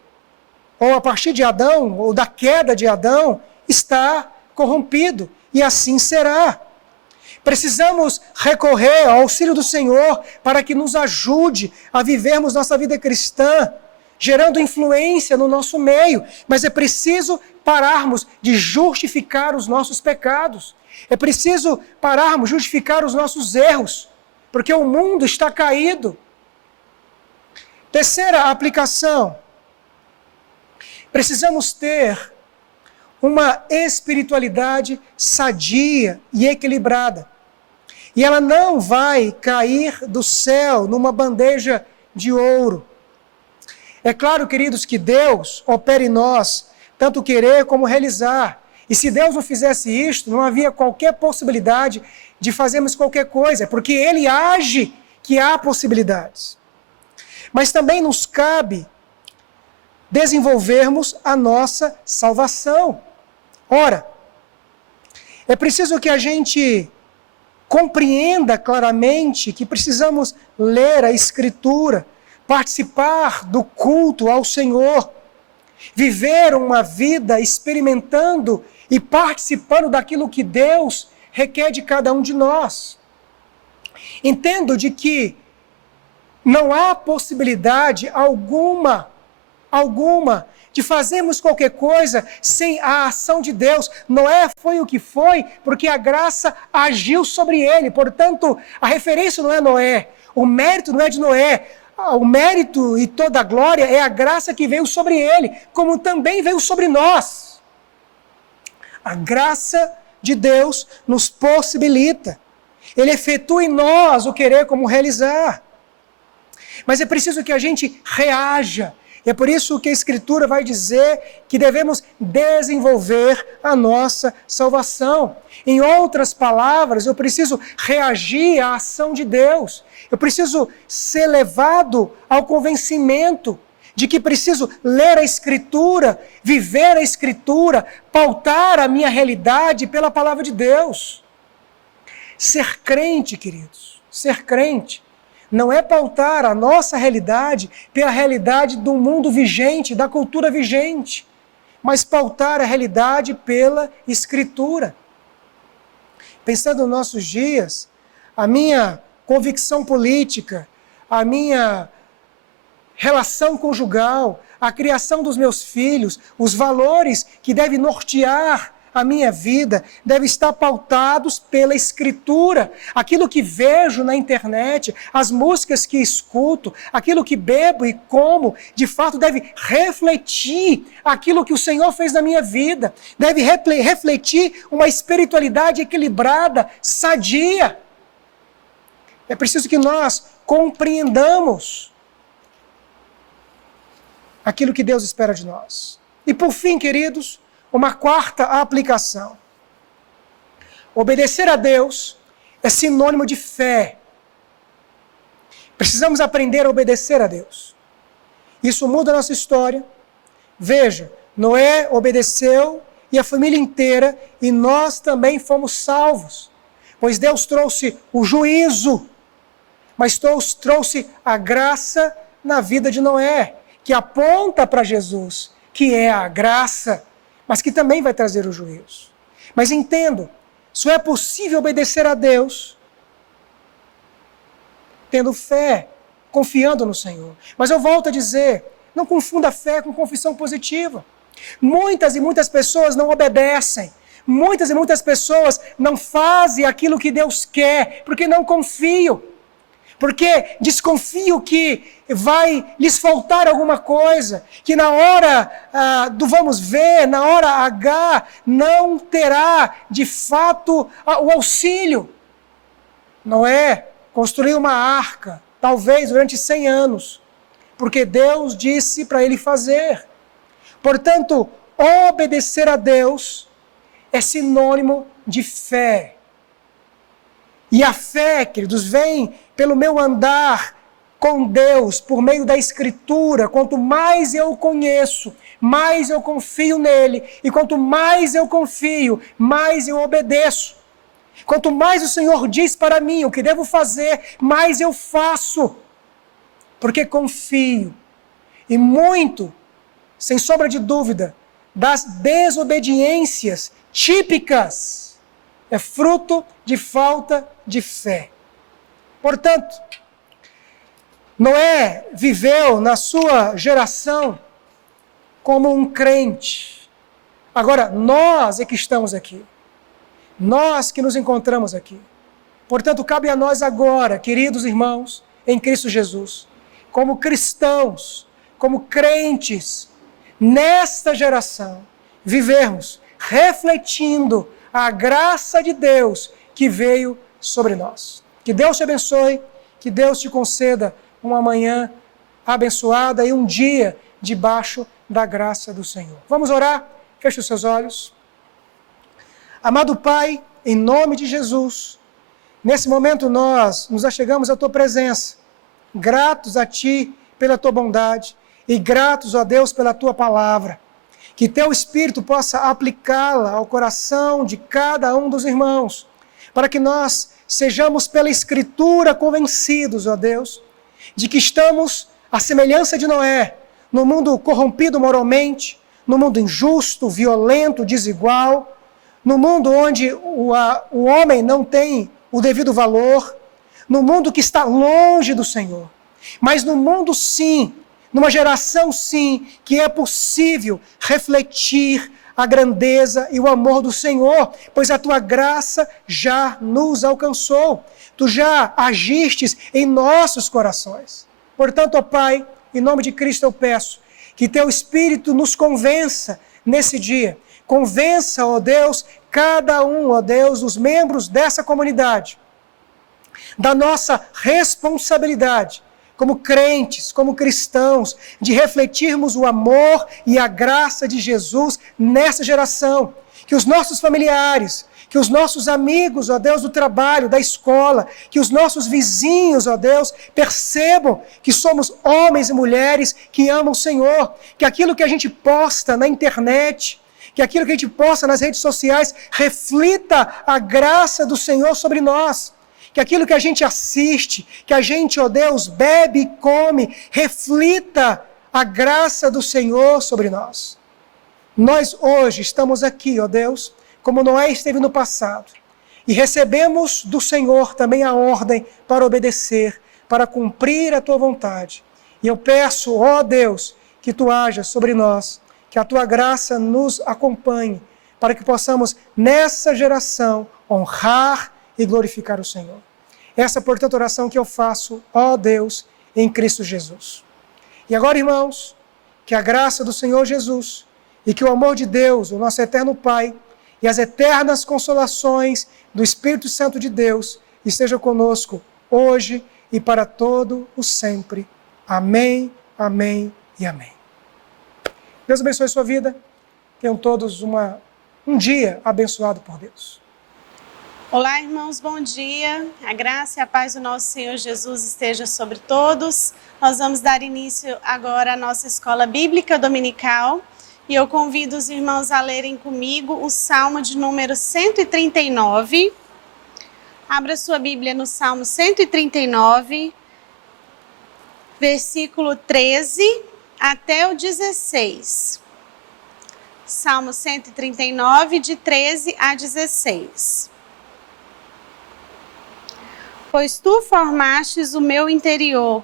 ou a partir de Adão, ou da queda de Adão, está corrompido, e assim será. Precisamos recorrer ao auxílio do Senhor para que nos ajude a vivermos nossa vida cristã, gerando influência no nosso meio, mas é preciso pararmos de justificar os nossos pecados. É preciso pararmos de justificar os nossos erros, porque o mundo está caído. Terceira aplicação. Precisamos ter uma espiritualidade sadia e equilibrada. E ela não vai cair do céu numa bandeja de ouro. É claro, queridos, que Deus opera em nós, tanto querer como realizar. E se Deus não fizesse isto, não havia qualquer possibilidade de fazermos qualquer coisa, porque Ele age que há possibilidades. Mas também nos cabe desenvolvermos a nossa salvação. Ora, é preciso que a gente compreenda claramente que precisamos ler a Escritura, participar do culto ao Senhor, viver uma vida experimentando e participando daquilo que Deus requer de cada um de nós. Entendo de que não há possibilidade alguma de fazermos qualquer coisa sem a ação de Deus. Noé foi o que foi porque a graça agiu sobre ele. Portanto, a referência não é Noé, o mérito não é de Noé. O mérito e toda a glória é a graça que veio sobre ele, como também veio sobre nós. A graça de Deus nos possibilita. Ele efetua em nós o querer como realizar. Mas é preciso que a gente reaja. E é por isso que a Escritura vai dizer que devemos desenvolver a nossa salvação. Em outras palavras, eu preciso reagir à ação de Deus. Eu preciso ser levado ao convencimento de que preciso ler a Escritura, viver a Escritura, pautar a minha realidade pela palavra de Deus. Ser crente, queridos, ser crente, não é pautar a nossa realidade pela realidade do mundo vigente, da cultura vigente, mas pautar a realidade pela Escritura. Pensando nos nossos dias, a minha convicção política, a minha relação conjugal, a criação dos meus filhos, os valores que devem nortear a minha vida, devem estar pautados pela Escritura. Aquilo que vejo na internet, as músicas que escuto, aquilo que bebo e como, de fato deve refletir aquilo que o Senhor fez na minha vida. Deve refletir uma espiritualidade equilibrada, sadia. É preciso que nós compreendamos aquilo que Deus espera de nós. E por fim, queridos, uma quarta aplicação. Obedecer a Deus é sinônimo de fé. Precisamos aprender a obedecer a Deus. Isso muda a nossa história. Veja, Noé obedeceu e a família inteira, e nós também fomos salvos. Pois Deus trouxe o juízo, mas trouxe a graça na vida de Noé, que aponta para Jesus, que é a graça, mas que também vai trazer o juízo. Mas entendo, só é possível obedecer a Deus tendo fé confiando no Senhor. Mas eu volto a dizer, não confunda fé com confissão positiva. Muitas e muitas pessoas não obedecem. Muitas e muitas pessoas não fazem aquilo que Deus quer, porque não confiam. Porque desconfio que vai lhes faltar alguma coisa, que na hora do vamos ver, na hora H, não terá de fato o auxílio. Noé construiu uma arca, talvez durante 100 anos, porque Deus disse para ele fazer. Portanto, obedecer a Deus é sinônimo de fé. E a fé, queridos, vem pelo meu andar com Deus, por meio da Escritura. Quanto mais eu o conheço, mais eu confio nele. E quanto mais eu confio, mais eu obedeço. Quanto mais o Senhor diz para mim o que devo fazer, mais eu faço. Porque confio. E muito, sem sombra de dúvida, das desobediências típicas é fruto de falta de fé. Portanto, Noé viveu na sua geração como um crente. Agora, nós é que estamos aqui. Nós que nos encontramos aqui. Portanto, cabe a nós agora, queridos irmãos, em Cristo Jesus, como cristãos, como crentes, nesta geração, vivermos refletindo a graça de Deus que veio sobre nós. Que Deus te abençoe, que Deus te conceda uma manhã abençoada e um dia debaixo da graça do Senhor. Vamos orar? Feche os seus olhos. Amado Pai, em nome de Jesus, nesse momento nós nos achegamos à Tua presença, gratos a Ti pela Tua bondade e gratos a Deus pela Tua palavra. Que Teu Espírito possa aplicá-la ao coração de cada um dos irmãos, para que nós sejamos pela Escritura convencidos, ó Deus, de que estamos à semelhança de Noé, no mundo corrompido moralmente, no mundo injusto, violento, desigual, no mundo onde o homem não tem o devido valor, no mundo que está longe do Senhor. Mas no mundo sim, numa geração sim, que é possível refletir a grandeza e o amor do Senhor, pois a Tua graça já nos alcançou. Tu já agistes em nossos corações. Portanto, ó Pai, em nome de Cristo eu peço que Teu Espírito nos convença nesse dia. Convença, ó Deus, cada um, ó Deus, dos membros dessa comunidade, da nossa responsabilidade como crentes, como cristãos, de refletirmos o amor e a graça de Jesus nessa geração. Que os nossos familiares, que os nossos amigos, ó Deus, do trabalho, da escola, que os nossos vizinhos, ó Deus, percebam que somos homens e mulheres que amam o Senhor, que aquilo que a gente posta na internet, que aquilo que a gente posta nas redes sociais reflita a graça do Senhor sobre nós. Que aquilo que a gente assiste, que a gente, ó Deus, bebe e come, reflita a graça do Senhor sobre nós. Nós hoje estamos aqui, ó Deus, como Noé esteve no passado, e recebemos do Senhor também a ordem para obedecer, para cumprir a Tua vontade. E eu peço, ó Deus, que Tu hajas sobre nós, que a Tua graça nos acompanhe, para que possamos, nessa geração, honrar e glorificar o Senhor. Essa, portanto, oração que eu faço, ó Deus, em Cristo Jesus. E agora, irmãos, que a graça do Senhor Jesus e que o amor de Deus, o nosso eterno Pai, e as eternas consolações do Espírito Santo de Deus estejam conosco hoje e para todo o sempre. Amém, amém e amém. Deus abençoe a sua vida. Tenham todos um dia abençoado por Deus. Olá, irmãos, bom dia. A graça e a paz do nosso Senhor Jesus esteja sobre todos. Nós vamos dar início agora à nossa escola bíblica dominical e eu convido os irmãos a lerem comigo o Salmo de número 139. Abra sua Bíblia no Salmo 139, versículo 13 até o 16. Salmo 139, de 13 a 16. Pois Tu formastes o meu interior,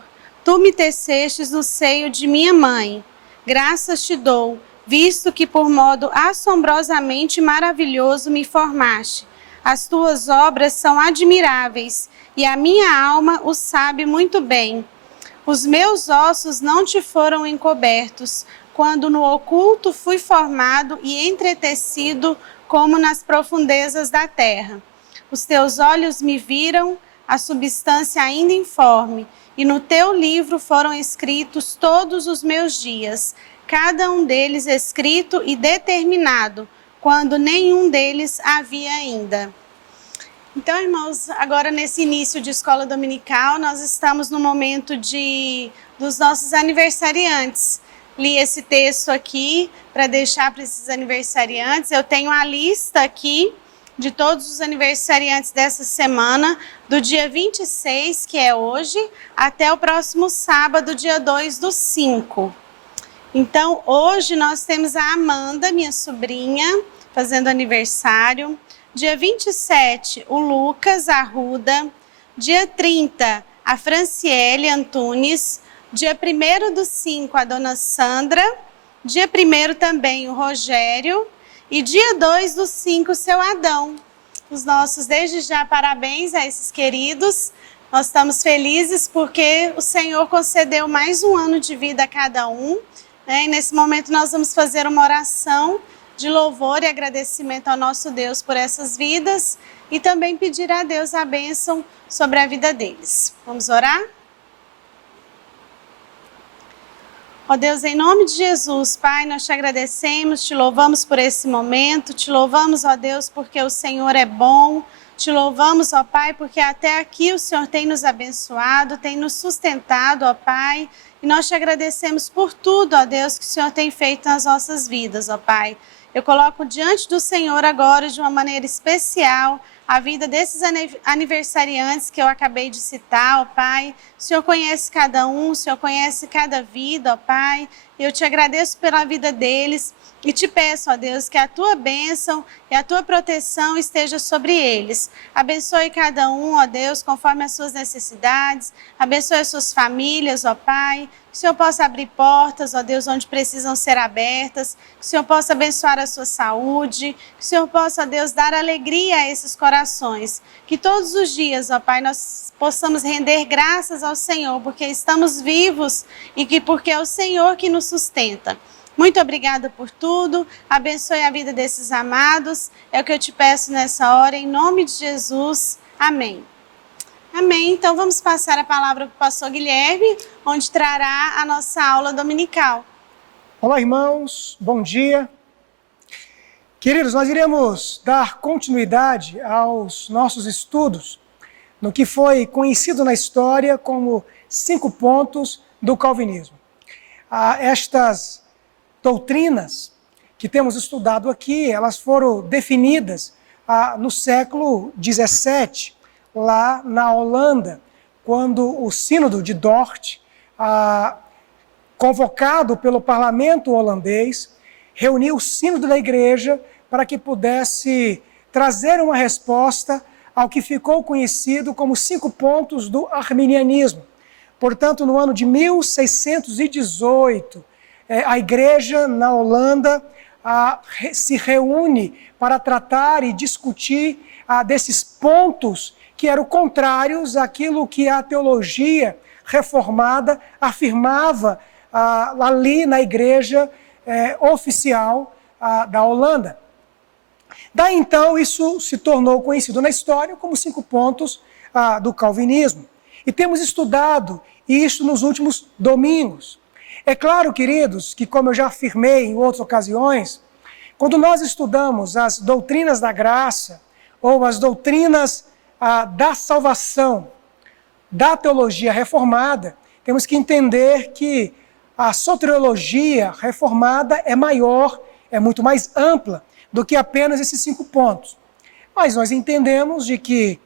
tu me tecestes no seio de minha mãe. Graças te dou, visto que por modo assombrosamente maravilhoso me formaste. As tuas obras são admiráveis, e a minha alma o sabe muito bem. Os meus ossos não te foram encobertos, quando no oculto fui formado e entretecido como nas profundezas da terra. Os teus olhos me viram, a substância ainda informe, e no teu livro foram escritos todos os meus dias, cada um deles escrito e determinado, quando nenhum deles havia ainda. Então, irmãos, agora nesse início de escola dominical, nós estamos no momento dos nossos aniversariantes. Li esse texto aqui para deixar para esses aniversariantes. Eu tenho a lista aqui de todos os aniversariantes dessa semana, do dia 26, que é hoje, até o próximo sábado, dia 2/5. Então, hoje nós temos a Amanda, minha sobrinha, fazendo aniversário. Dia 27, o Lucas Arruda. Dia 30, a Franciele Antunes. Dia 1/5, a dona Sandra. Dia 1 também, o Rogério. E dia 2/5, o seu Adão. Os nossos, desde já, parabéns a esses queridos. Nós estamos felizes porque o Senhor concedeu mais um ano de vida a cada um. E nesse momento nós vamos fazer uma oração de louvor e agradecimento ao nosso Deus por essas vidas e também pedir a Deus a bênção sobre a vida deles. Vamos orar? Ó Deus, em nome de Jesus, Pai, nós te agradecemos, te louvamos por esse momento, te louvamos, ó Deus, porque o Senhor é bom, te louvamos, ó Pai, porque até aqui o Senhor tem nos abençoado, tem nos sustentado, ó Pai, e nós te agradecemos por tudo, ó Deus, que o Senhor tem feito nas nossas vidas, ó Pai. Eu coloco diante do Senhor agora, de uma maneira especial, a vida desses aniversariantes que eu acabei de citar, ó Pai. O Senhor conhece cada um, o Senhor conhece cada vida, ó Pai. Eu te agradeço pela vida deles e te peço, ó Deus, que a tua bênção e a tua proteção esteja sobre eles. Abençoe cada um, ó Deus, conforme as suas necessidades. Abençoe as suas famílias, ó Pai. Que o Senhor possa abrir portas, ó Deus, onde precisam ser abertas. Que o Senhor possa abençoar a sua saúde. Que o Senhor possa, ó Deus, dar alegria a esses corações. Que todos os dias, ó Pai, nós possamos render graças ao Senhor, porque estamos vivos e que porque é o Senhor que nos sustenta. Muito obrigada por tudo. Abençoe a vida desses amados. É o que eu te peço nessa hora, em nome de Jesus. Amém. Amém. Então vamos passar a palavra para o pastor Guilherme, onde trará a nossa aula dominical. Olá, irmãos. Bom dia. Queridos, nós iremos dar continuidade aos nossos estudos no que foi conhecido na história como 5 pontos do calvinismo. Estas doutrinas que temos estudado aqui, elas foram definidas no século XVII, lá na Holanda, quando o Sínodo de Dort, convocado pelo parlamento holandês, reuniu o Sínodo da Igreja para que pudesse trazer uma resposta ao que ficou conhecido como 5 pontos do arminianismo. Portanto, no ano de 1618, a Igreja na Holanda se reúne para tratar e discutir desses pontos que eram contrários àquilo que a teologia reformada afirmava ali na igreja oficial da Holanda. Daí então isso se tornou conhecido na história como 5 pontos do calvinismo. E temos estudado isso nos últimos domingos. É claro, queridos, que como eu já afirmei em outras ocasiões, quando nós estudamos as doutrinas da graça ou as doutrinas da salvação, da teologia reformada, temos que entender que a soteriologia reformada é maior, é muito mais ampla do que apenas esses 5 pontos. Mas nós entendemos de que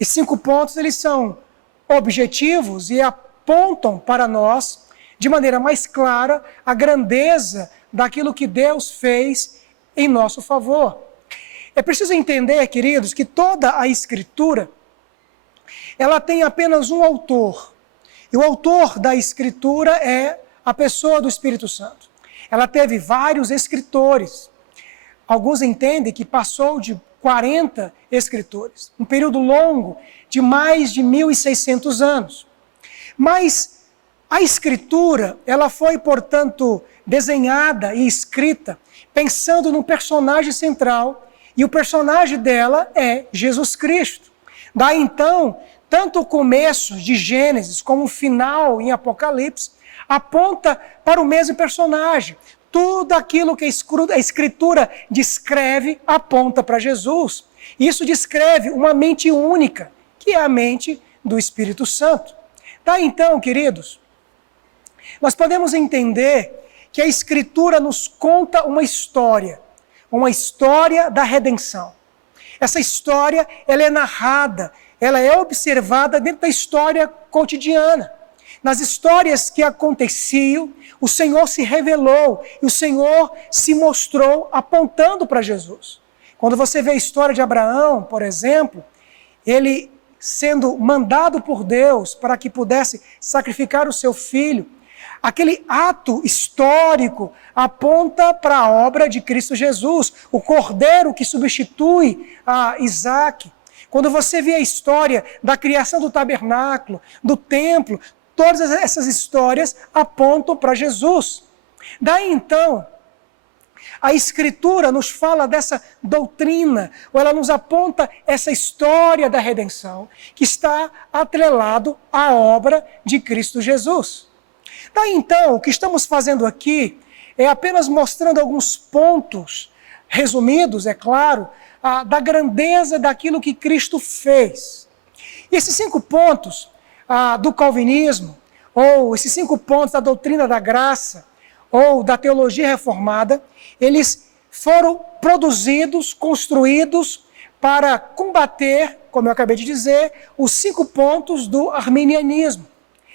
esses 5 pontos eles são objetivos e apontam para nós, de maneira mais clara, a grandeza daquilo que Deus fez em nosso favor. É preciso entender, queridos, que toda a Escritura, ela tem apenas um autor. E o autor da Escritura é a pessoa do Espírito Santo. Ela teve vários escritores. Alguns entendem que passou de 40 escritores. Um período longo de mais de 1.600 anos. Mas a Escritura, ela foi, portanto, desenhada e escrita pensando num personagem central, e o personagem dela é Jesus Cristo. Daí então, tanto o começo de Gênesis como o final em Apocalipse aponta para o mesmo personagem. Tudo aquilo que a Escritura descreve aponta para Jesus. Isso descreve uma mente única, que é a mente do Espírito Santo. Daí então, queridos, nós podemos entender que a Escritura nos conta uma história da redenção. Essa história, ela é narrada, ela é observada dentro da história cotidiana. Nas histórias que aconteciam, o Senhor se revelou e o Senhor se mostrou apontando para Jesus. Quando você vê a história de Abraão, por exemplo, ele sendo mandado por Deus para que pudesse sacrificar o seu filho, aquele ato histórico aponta para a obra de Cristo Jesus, o cordeiro que substitui a Isaac. Quando você vê a história da criação do tabernáculo, do templo, todas essas histórias apontam para Jesus. Daí então, a Escritura nos fala dessa doutrina, ou ela nos aponta essa história da redenção, que está atrelado à obra de Cristo Jesus. Daí então, o que estamos fazendo aqui é apenas mostrando alguns pontos, resumidos, é claro, da grandeza daquilo que Cristo fez. E esses 5 pontos do calvinismo, ou esses 5 pontos da doutrina da graça, ou da teologia reformada, eles foram produzidos, construídos para combater, como eu acabei de dizer, os 5 pontos do arminianismo.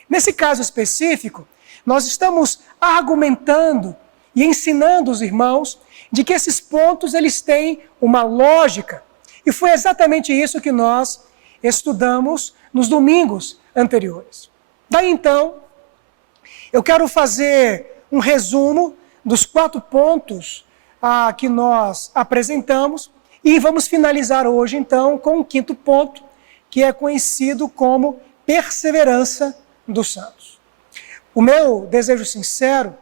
Nesse caso específico, nós estamos argumentando e ensinando os irmãos de que esses pontos eles têm uma lógica. E foi exatamente isso que nós estudamos nos domingos anteriores. Daí então, eu quero fazer um resumo dos 4 pontos que nós apresentamos e vamos finalizar hoje então com o 5º ponto, que é conhecido como perseverança dos santos. O meu desejo sincero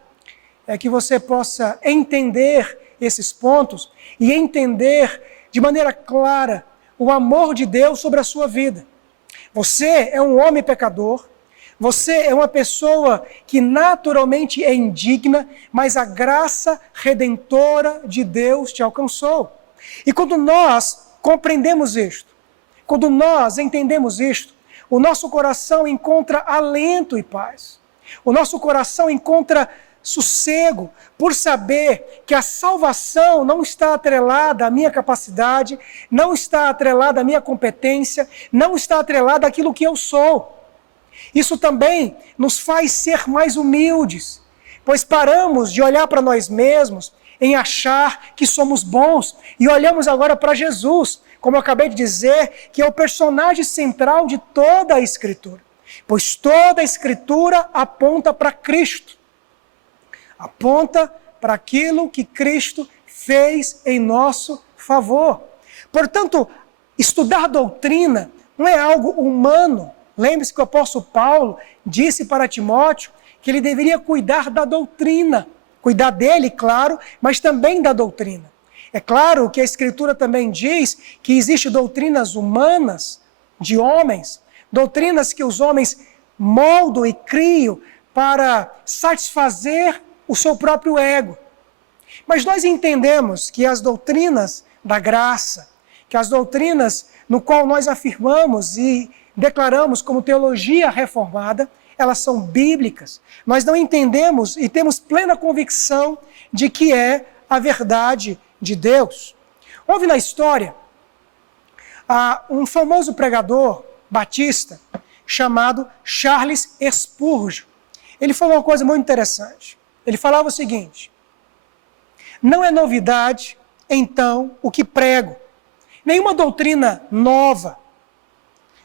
é que você possa entender esses pontos e entender de maneira clara o amor de Deus sobre a sua vida. Você é um homem pecador, você é uma pessoa que naturalmente é indigna, mas a graça redentora de Deus te alcançou. E quando nós compreendemos isto, quando nós entendemos isto, o nosso coração encontra alento e paz. O nosso coração encontra sossego por saber que a salvação não está atrelada à minha capacidade, não está atrelada à minha competência, não está atrelada àquilo que eu sou. Isso também nos faz ser mais humildes, pois paramos de olhar para nós mesmos em achar que somos bons e olhamos agora para Jesus, como eu acabei de dizer, que é o personagem central de toda a Escritura. Pois toda a Escritura aponta para Cristo. Aponta para aquilo que Cristo fez em nosso favor. Portanto, estudar doutrina não é algo humano. Lembre-se que o apóstolo Paulo disse para Timóteo que ele deveria cuidar da doutrina. Cuidar dele, claro, mas também da doutrina. É claro que a Escritura também diz que existem doutrinas humanas de homens, doutrinas que os homens moldam e criam para satisfazer o seu próprio ego. Mas nós entendemos que as doutrinas da graça, que as doutrinas no qual nós afirmamos e declaramos como teologia reformada, elas são bíblicas. Nós não entendemos e temos plena convicção de que é a verdade de Deus. Houve na história um famoso pregador batista chamado Charles Spurgeon. Ele falou uma coisa muito interessante. Ele falava o seguinte: não é novidade, então, o que prego. Nenhuma doutrina nova.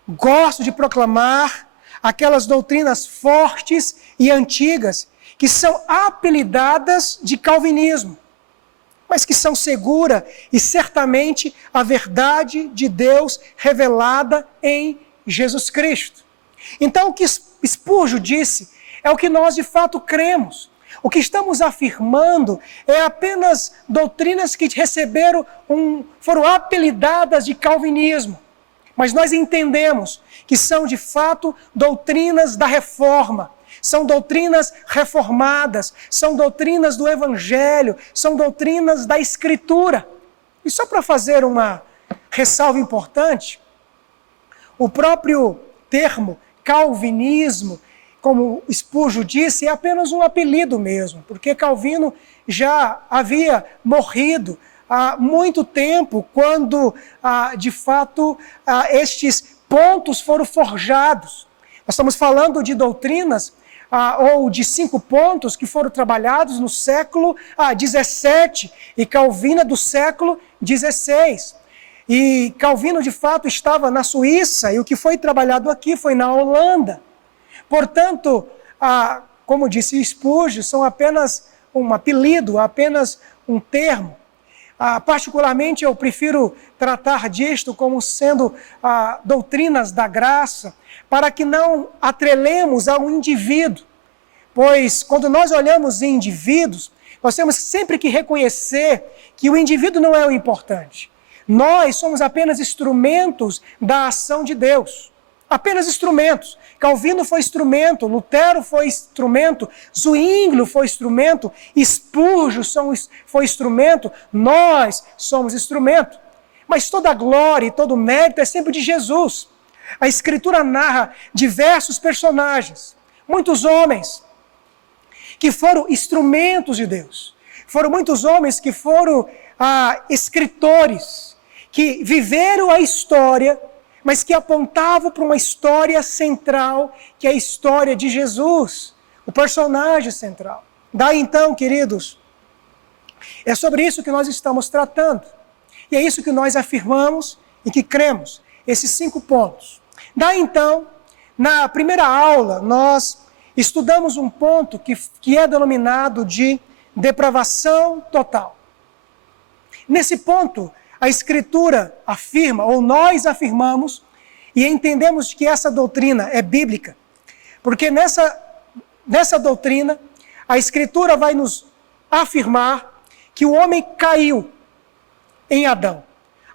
Gosto de proclamar aquelas doutrinas fortes e antigas que são apelidadas de calvinismo, mas que são segura e certamente a verdade de Deus revelada em Jesus Cristo. Então, o que Spurgeon disse é o que nós de fato cremos. O que estamos afirmando é apenas doutrinas que foram apelidadas de calvinismo. Mas nós entendemos que são de fato doutrinas da reforma, são doutrinas reformadas, são doutrinas do Evangelho, são doutrinas da Escritura. E só para fazer uma ressalva importante, o próprio termo calvinismo, como Spurgeon disse, é apenas um apelido mesmo, porque Calvino já havia morrido há muito tempo, quando, de fato, estes pontos foram forjados. Nós estamos falando de doutrinas, ou de 5 pontos que foram trabalhados no século XVII, e Calvino é do século XVI. E Calvino, de fato, estava na Suíça, e o que foi trabalhado aqui foi na Holanda. Portanto, como disse Spurgeon, são apenas um apelido, apenas um termo. Particularmente, eu prefiro tratar disto como sendo doutrinas da graça, para que não atrelemos a um indivíduo. Pois, quando nós olhamos em indivíduos, nós temos sempre que reconhecer que o indivíduo não é o importante. Nós somos apenas instrumentos da ação de Deus. Apenas instrumentos. Calvino foi instrumento, Lutero foi instrumento, Zwinglio foi instrumento, Spurgeon foi instrumento, nós somos instrumento. Mas toda a glória e todo o mérito é sempre de Jesus. A Escritura narra diversos personagens, muitos homens que foram instrumentos de Deus. Foram muitos homens que foram escritores, que viveram a história, mas que apontavam para uma história central, que é a história de Jesus, o personagem central. Daí então, queridos, é sobre isso que nós estamos tratando. E é isso que nós afirmamos e que cremos, esses 5 pontos. Daí então, na primeira aula, nós estudamos um ponto que é denominado de depravação total. Nesse ponto, a Escritura afirma, ou nós afirmamos, e entendemos que essa doutrina é bíblica, porque nessa doutrina, a Escritura vai nos afirmar que o homem caiu em Adão.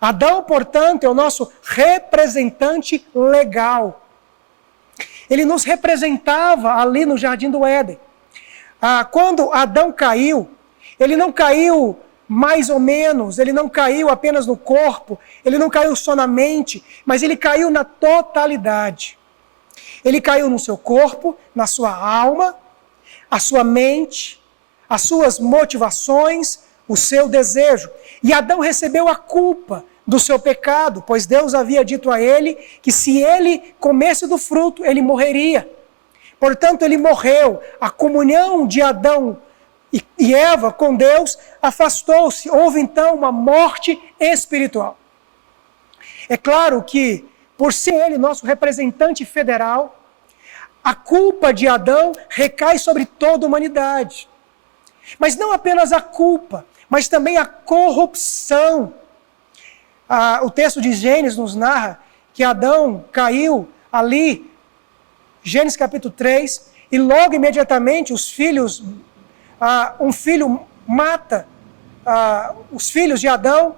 Adão, portanto, é o nosso representante legal. Ele nos representava ali no Jardim do Éden. Quando Adão caiu, ele não caiu mais ou menos, ele não caiu apenas no corpo, ele não caiu só na mente, mas ele caiu na totalidade. Ele caiu no seu corpo, na sua alma, a sua mente, as suas motivações, o seu desejo. E Adão recebeu a culpa do seu pecado, pois Deus havia dito a ele que se ele comesse do fruto, ele morreria. Portanto, ele morreu. A comunhão de Adão e Eva com Deus afastou-se. Houve então uma morte espiritual. É claro que, por ser ele nosso representante federal, a culpa de Adão recai sobre toda a humanidade. Mas não apenas a culpa, mas também a corrupção. O texto de Gênesis nos narra que Adão caiu ali, Gênesis capítulo 3, e logo imediatamente os filhos, um filho mata os filhos de Adão,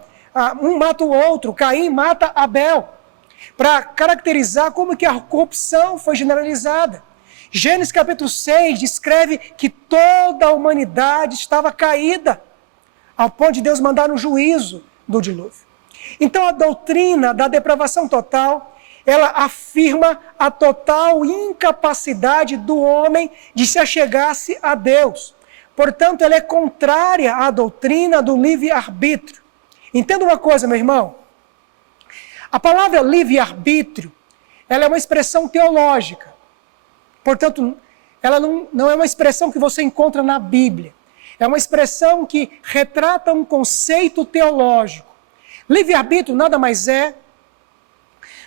um mata o outro, Caim mata Abel, para caracterizar como que a corrupção foi generalizada. Gênesis capítulo 6 descreve que toda a humanidade estava caída, ao ponto de Deus mandar um juízo do dilúvio. Então a doutrina da depravação total, ela afirma a total incapacidade do homem de se achegar-se a Deus. Portanto, ela é contrária à doutrina do livre-arbítrio. Entenda uma coisa, meu irmão. A palavra livre-arbítrio, ela é uma expressão teológica. Portanto, ela não é uma expressão que você encontra na Bíblia. É uma expressão que retrata um conceito teológico. Livre-arbítrio nada mais é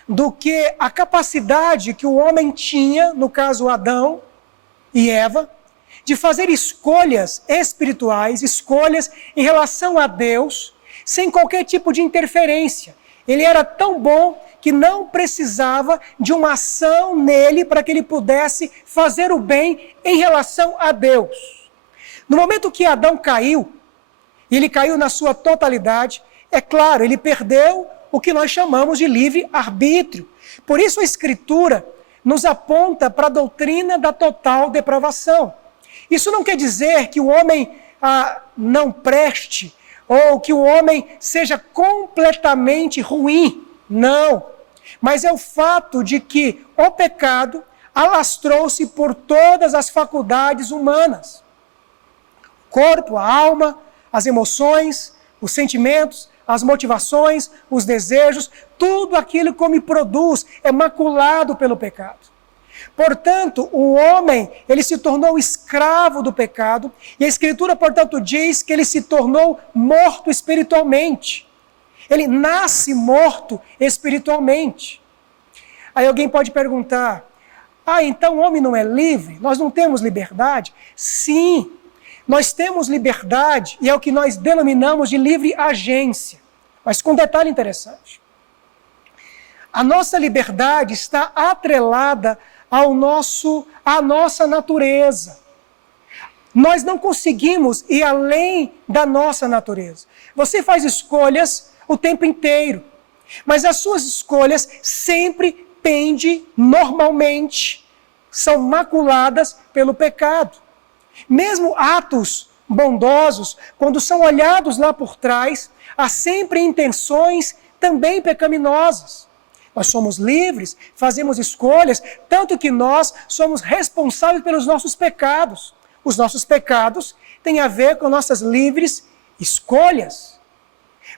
do que a capacidade que o homem tinha, no caso Adão e Eva, de fazer escolhas espirituais, escolhas em relação a Deus, sem qualquer tipo de interferência. Ele era tão bom que não precisava de uma ação nele para que ele pudesse fazer o bem em relação a Deus. No momento que Adão caiu, e ele caiu na sua totalidade, é claro, ele perdeu o que nós chamamos de livre-arbítrio. Por isso a Escritura nos aponta para a doutrina da total depravação. Isso não quer dizer que o homem não preste, ou que o homem seja completamente ruim. Não. Mas é o fato de que o pecado alastrou-se por todas as faculdades humanas. O corpo, a alma, as emoções, os sentimentos, as motivações, os desejos, tudo aquilo que o homem produz é maculado pelo pecado. Portanto, o homem, ele se tornou escravo do pecado, e a Escritura, portanto, diz que ele se tornou morto espiritualmente. Ele nasce morto espiritualmente. Aí alguém pode perguntar, então o homem não é livre? Nós não temos liberdade? Sim, nós temos liberdade, e é o que nós denominamos de livre agência. Mas com um detalhe interessante. A nossa liberdade está atrelada à nossa natureza. Nós não conseguimos ir além da nossa natureza. Você faz escolhas o tempo inteiro, mas as suas escolhas sempre pendem, normalmente, são maculadas pelo pecado. Mesmo atos bondosos, quando são olhados lá por trás, há sempre intenções também pecaminosas. Nós somos livres, fazemos escolhas, tanto que nós somos responsáveis pelos nossos pecados. Os nossos pecados têm a ver com nossas livres escolhas.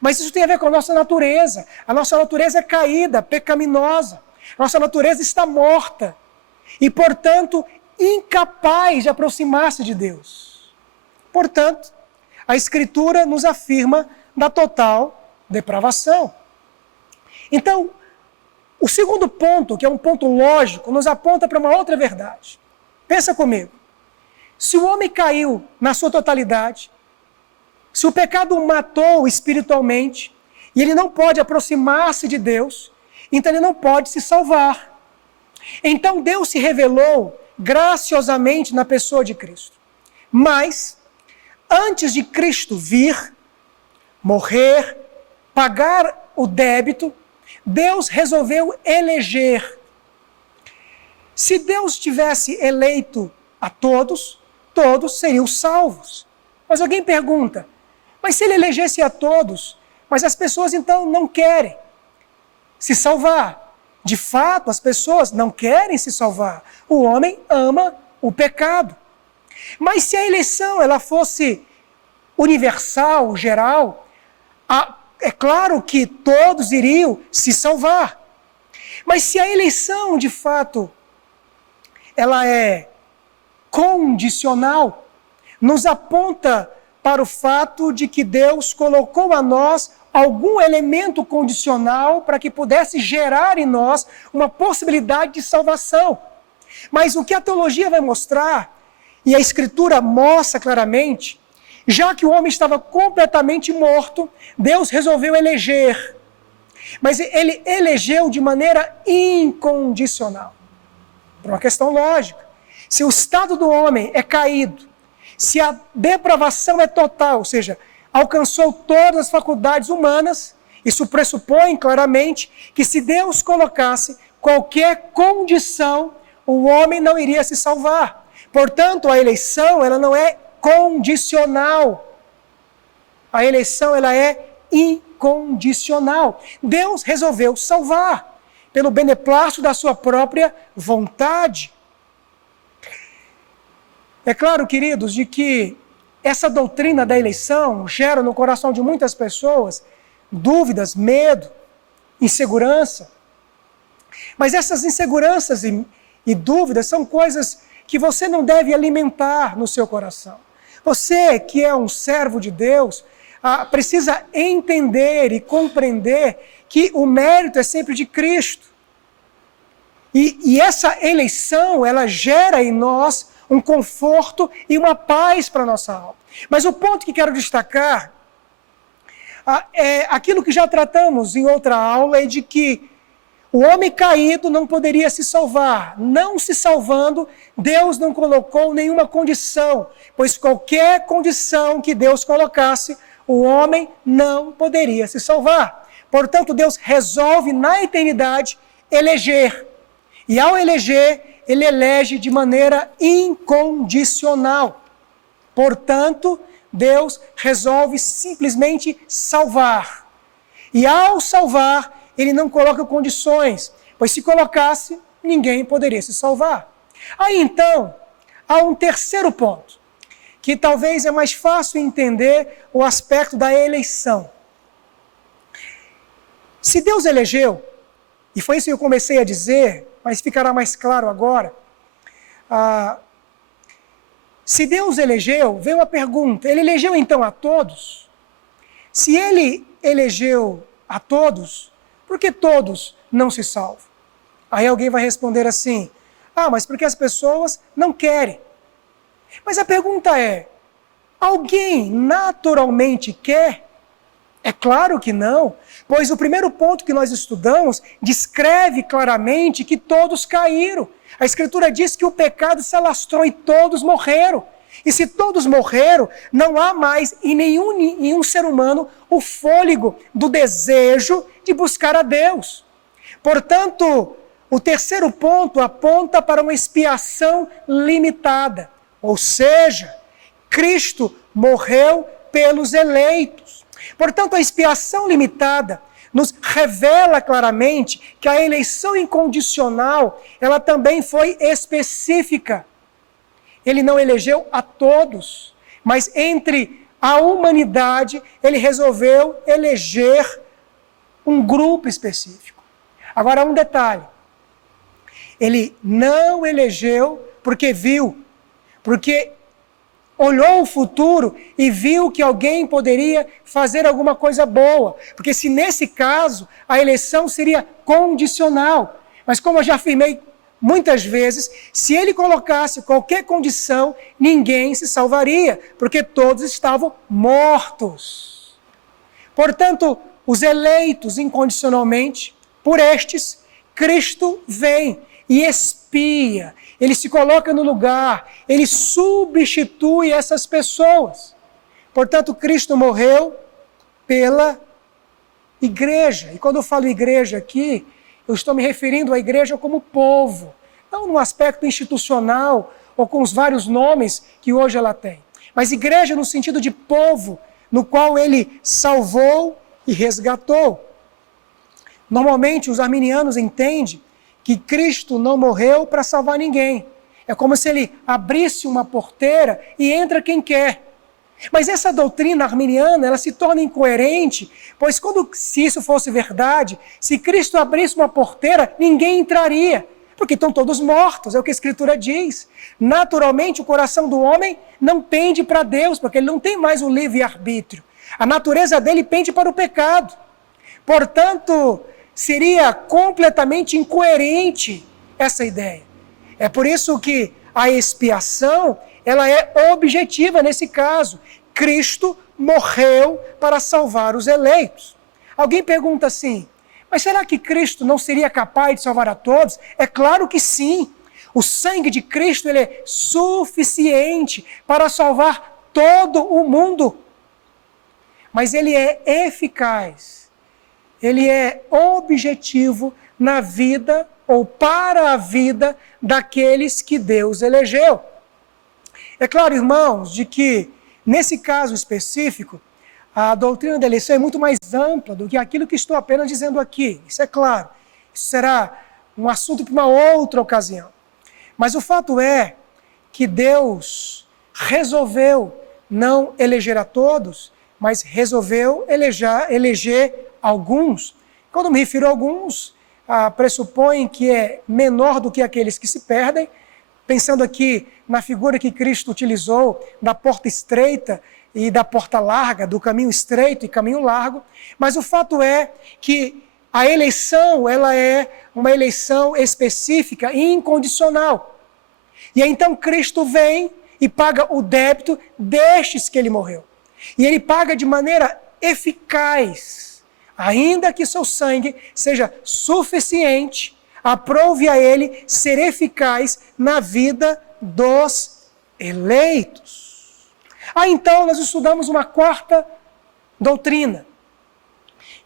Mas isso tem a ver com a nossa natureza. A nossa natureza é caída, pecaminosa. Nossa natureza está morta. E, portanto, incapaz de aproximar-se de Deus. Portanto, a Escritura nos afirma da total depravação. Então, o segundo ponto, que é um ponto lógico, nos aponta para uma outra verdade. Pensa comigo. Se o homem caiu na sua totalidade, se o pecado o matou espiritualmente, e ele não pode aproximar-se de Deus, então ele não pode se salvar. Então Deus se revelou graciosamente na pessoa de Cristo. Mas, antes de Cristo vir, morrer, pagar o débito, Deus resolveu eleger. Se Deus tivesse eleito a todos, todos seriam salvos. Mas alguém pergunta, mas se ele elegesse a todos, mas as pessoas então não querem se salvar. De fato, as pessoas não querem se salvar. O homem ama o pecado. Mas se a eleição ela fosse universal, geral, é claro que todos iriam se salvar. Mas se a eleição, de fato, ela é condicional, nos aponta para o fato de que Deus colocou a nós algum elemento condicional para que pudesse gerar em nós uma possibilidade de salvação. Mas o que a teologia vai mostrar, e a Escritura mostra claramente, já que o homem estava completamente morto, Deus resolveu eleger. Mas ele elegeu de maneira incondicional. Por uma questão lógica. Se o estado do homem é caído, se a depravação é total, ou seja, alcançou todas as faculdades humanas, isso pressupõe claramente que se Deus colocasse qualquer condição, o homem não iria se salvar. Portanto, a eleição ela não é condicional. A eleição ela é incondicional. Deus resolveu salvar pelo beneplácito da sua própria vontade. É claro, queridos, de que essa doutrina da eleição gera no coração de muitas pessoas dúvidas, medo, insegurança. Mas essas inseguranças e dúvidas são coisas que você não deve alimentar no seu coração. Você, que é um servo de Deus, precisa entender e compreender que o mérito é sempre de Cristo. E essa eleição, ela gera em nós um conforto e uma paz para a nossa alma. Mas o ponto que quero destacar é aquilo que já tratamos em outra aula, é de que o homem caído não poderia se salvar. Não se salvando, Deus não colocou nenhuma condição, pois qualquer condição que Deus colocasse, o homem não poderia se salvar. Portanto, Deus resolve na eternidade eleger. E ao eleger, ele elege de maneira incondicional. Portanto, Deus resolve simplesmente salvar. E ao salvar, ele não coloca condições, pois se colocasse, ninguém poderia se salvar. Aí então, há um terceiro ponto, que talvez é mais fácil entender o aspecto da eleição. Se Deus elegeu, e foi isso que eu comecei a dizer, mas ficará mais claro agora, se Deus elegeu, vem uma pergunta, ele elegeu então a todos? Se ele elegeu a todos, por que todos não se salvam? Aí alguém vai responder assim, mas porque as pessoas não querem. Mas a pergunta é, alguém naturalmente quer? É claro que não, pois o primeiro ponto que nós estudamos descreve claramente que todos caíram. A Escritura diz que o pecado se alastrou e todos morreram. E se todos morreram, não há mais em nenhum ser humano o fôlego do desejo de buscar a Deus. Portanto, o terceiro ponto aponta para uma expiação limitada. Ou seja, Cristo morreu pelos eleitos. Portanto, a expiação limitada nos revela claramente que a eleição incondicional, ela também foi específica. Ele não elegeu a todos, mas entre a humanidade, ele resolveu eleger um grupo específico. Agora, um detalhe. Ele não elegeu porque viu, porque olhou o futuro e viu que alguém poderia fazer alguma coisa boa. Porque se nesse caso a eleição seria condicional. Mas como eu já afirmei muitas vezes, se ele colocasse qualquer condição, ninguém se salvaria, porque todos estavam mortos. Portanto, os eleitos incondicionalmente, por estes, Cristo vem e expia. Ele se coloca no lugar, ele substitui essas pessoas. Portanto, Cristo morreu pela igreja. E quando eu falo igreja aqui, eu estou me referindo à igreja como povo, não no aspecto institucional ou com os vários nomes que hoje ela tem, mas igreja no sentido de povo, no qual ele salvou e resgatou. Normalmente, os arminianos entendem que Cristo não morreu para salvar ninguém. É como se ele abrisse uma porteira e entra quem quer. Mas essa doutrina arminiana, ela se torna incoerente, pois se isso fosse verdade, se Cristo abrisse uma porteira, ninguém entraria, porque estão todos mortos, é o que a Escritura diz. Naturalmente, o coração do homem não pende para Deus, porque ele não tem mais o livre-arbítrio. A natureza dele pende para o pecado. Portanto, seria completamente incoerente essa ideia. É por isso que a expiação, ela é objetiva nesse caso. Cristo morreu para salvar os eleitos. Alguém pergunta assim, mas será que Cristo não seria capaz de salvar a todos? É claro que sim. O sangue de Cristo, ele é suficiente para salvar todo o mundo. Mas ele é eficaz. Ele é objetivo na vida ou para a vida daqueles que Deus elegeu. É claro, irmãos, de que nesse caso específico, a doutrina da eleição é muito mais ampla do que aquilo que estou apenas dizendo aqui. Isso é claro. Isso será um assunto para uma outra ocasião. Mas o fato é que Deus resolveu não eleger a todos, mas resolveu eleger alguns. Quando me refiro a alguns, pressupõe que é menor do que aqueles que se perdem, pensando aqui na figura que Cristo utilizou da porta estreita e da porta larga, do caminho estreito e caminho largo, mas o fato é que A eleição, ela é uma eleição específica e incondicional. E então Cristo vem e paga o débito destes que ele morreu. E ele paga de maneira eficaz, ainda que seu sangue seja suficiente, aprove a ele ser eficaz na vida dos eleitos. Então nós estudamos uma quarta doutrina,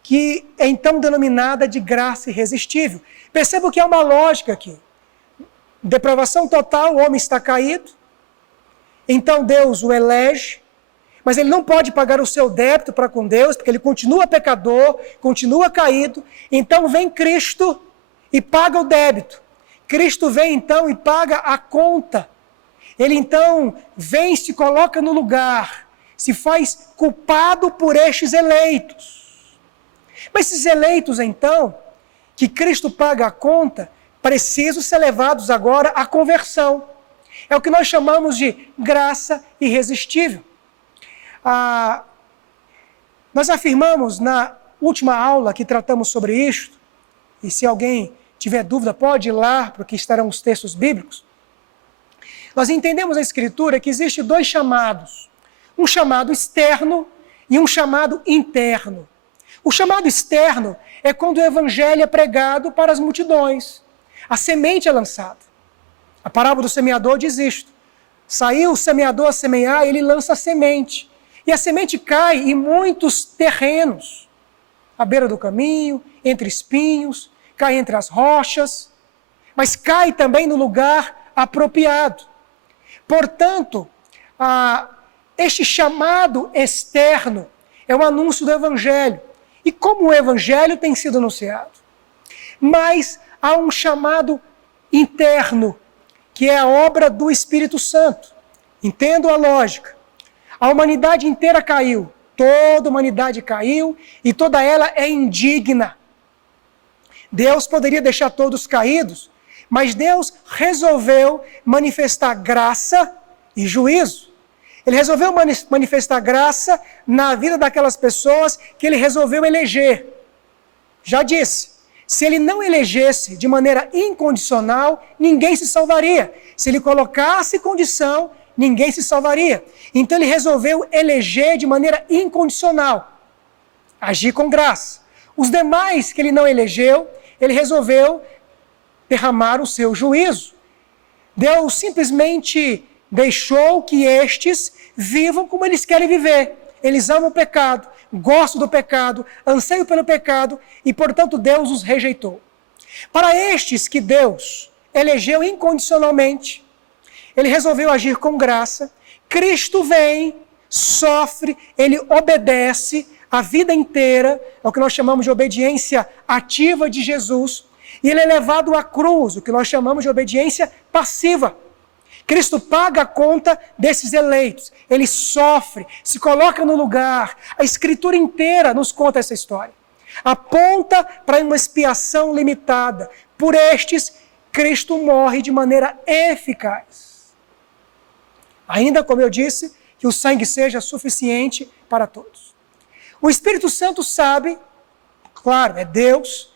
que é então denominada de graça irresistível. Perceba que há uma lógica aqui. Depravação total, o homem está caído, então Deus o elege, mas ele não pode pagar o seu débito para com Deus, porque ele continua pecador, continua caído. Então vem Cristo e paga o débito. Cristo vem então e paga a conta. Ele então vem e se coloca no lugar, se faz culpado por estes eleitos. Mas esses eleitos então, que Cristo paga a conta, precisam ser levados agora à conversão. É o que nós chamamos de graça irresistível. Nós afirmamos na última aula que tratamos sobre isto, e se alguém tiver dúvida pode ir lá, porque estarão os textos bíblicos. Nós entendemos na Escritura que existe dois chamados, um chamado externo e um chamado interno. O chamado externo é quando o evangelho é pregado para as multidões, a semente é lançada. A parábola do semeador diz isto: saiu o semeador a semear, ele lança a semente. E a semente cai em muitos terrenos, à beira do caminho, entre espinhos, cai entre as rochas, mas cai também no lugar apropriado. Portanto, este chamado externo é o anúncio do Evangelho. E como o Evangelho tem sido anunciado? Mas há um chamado interno, que é a obra do Espírito Santo. Entendo a lógica. A humanidade inteira caiu, toda a humanidade caiu e toda ela é indigna. Deus poderia deixar todos caídos, mas Deus resolveu manifestar graça e juízo. Ele resolveu manifestar graça na vida daquelas pessoas que ele resolveu eleger. Já disse, se ele não elegesse de maneira incondicional, ninguém se salvaria. Se ele colocasse condição, ninguém se salvaria. Então ele resolveu eleger de maneira incondicional, agir com graça. Os demais que ele não elegeu, ele resolveu derramar o seu juízo. Deus simplesmente deixou que estes vivam como eles querem viver. Eles amam o pecado, gostam do pecado, anseiam pelo pecado e, portanto, Deus os rejeitou. Para estes que Deus elegeu incondicionalmente, ele resolveu agir com graça. Cristo vem, sofre, ele obedece a vida inteira, é o que nós chamamos de obediência ativa de Jesus, e ele é levado à cruz, o que nós chamamos de obediência passiva. Cristo paga a conta desses eleitos, ele sofre, se coloca no lugar. A Escritura inteira nos conta essa história. Aponta para uma expiação limitada. Por estes, Cristo morre de maneira eficaz. Ainda, como eu disse, que o sangue seja suficiente para todos. O Espírito Santo sabe, claro, é Deus,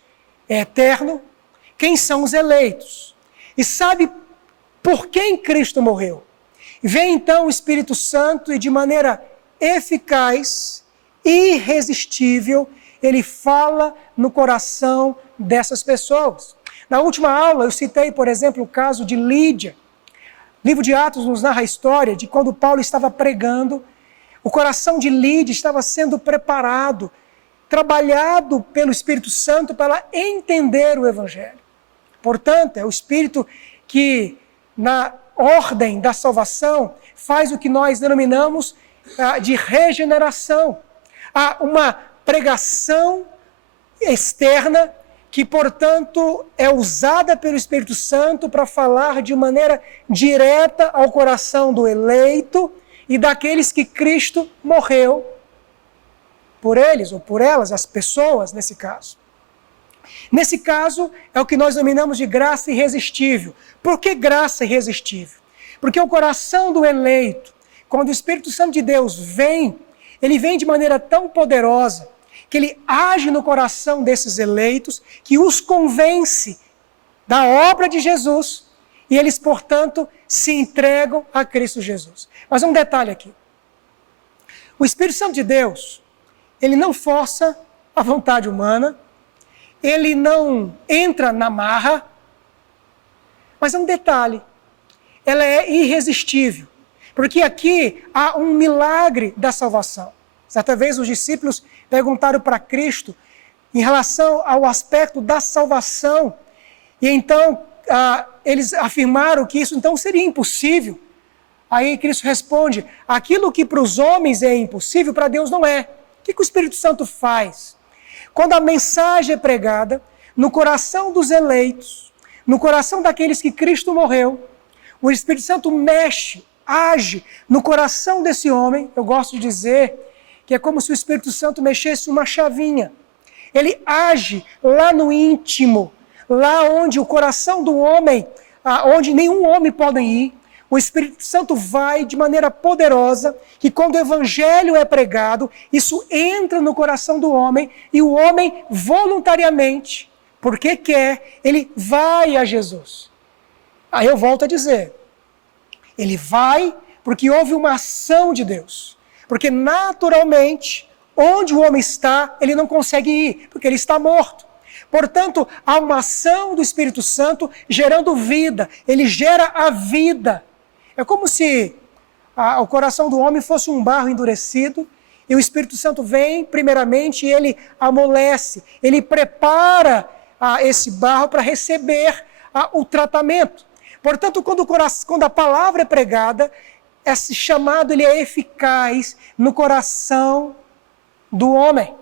é eterno, quem são os eleitos. E sabe por quem Cristo morreu. Vem então o Espírito Santo e de maneira eficaz, irresistível, ele fala no coração dessas pessoas. Na última aula eu citei, por exemplo, o caso de Lídia. O livro de Atos nos narra a história de quando Paulo estava pregando, o coração de Lídia estava sendo preparado, trabalhado pelo Espírito Santo para entender o Evangelho. Portanto, é o Espírito que, na ordem da salvação, faz o que nós denominamos de regeneração. Há uma pregação externa que, portanto, é usada pelo Espírito Santo para falar de maneira direta ao coração do eleito e daqueles que Cristo morreu por eles ou por elas, as pessoas nesse caso. Nesse caso, é o que nós denominamos de graça irresistível. Por que graça irresistível? Porque o coração do eleito, quando o Espírito Santo de Deus vem, ele vem de maneira tão poderosa que ele age no coração desses eleitos, que os convence da obra de Jesus, e eles, portanto, se entregam a Cristo Jesus. Mas um detalhe aqui. O Espírito Santo de Deus, ele não força a vontade humana, ele não entra na marra, mas é um detalhe. Ela é irresistível, porque aqui há um milagre da salvação. Certa vez os discípulos perguntaram para Cristo em relação ao aspecto da salvação, e então eles afirmaram que isso então seria impossível. Aí Cristo responde, aquilo que para os homens é impossível, para Deus não é. O que o Espírito Santo faz? Quando a mensagem é pregada no coração dos eleitos, no coração daqueles que Cristo morreu, o Espírito Santo mexe, age no coração desse homem. Eu gosto de dizer que é como se o Espírito Santo mexesse uma chavinha. Ele age lá no íntimo, lá onde o coração do homem, onde nenhum homem pode ir. O Espírito Santo vai de maneira poderosa, que quando o Evangelho é pregado, isso entra no coração do homem, e o homem voluntariamente, porque quer, ele vai a Jesus. Aí eu volto a dizer, ele vai porque houve uma ação de Deus. Porque naturalmente, onde o homem está, ele não consegue ir, porque ele está morto. Portanto, há uma ação do Espírito Santo gerando vida, ele gera a vida. É como se o coração do homem fosse um barro endurecido, e o Espírito Santo vem, primeiramente, e ele amolece, ele prepara esse barro para receber o tratamento. Portanto, quando a palavra é pregada, esse chamado ele é eficaz no coração do homem.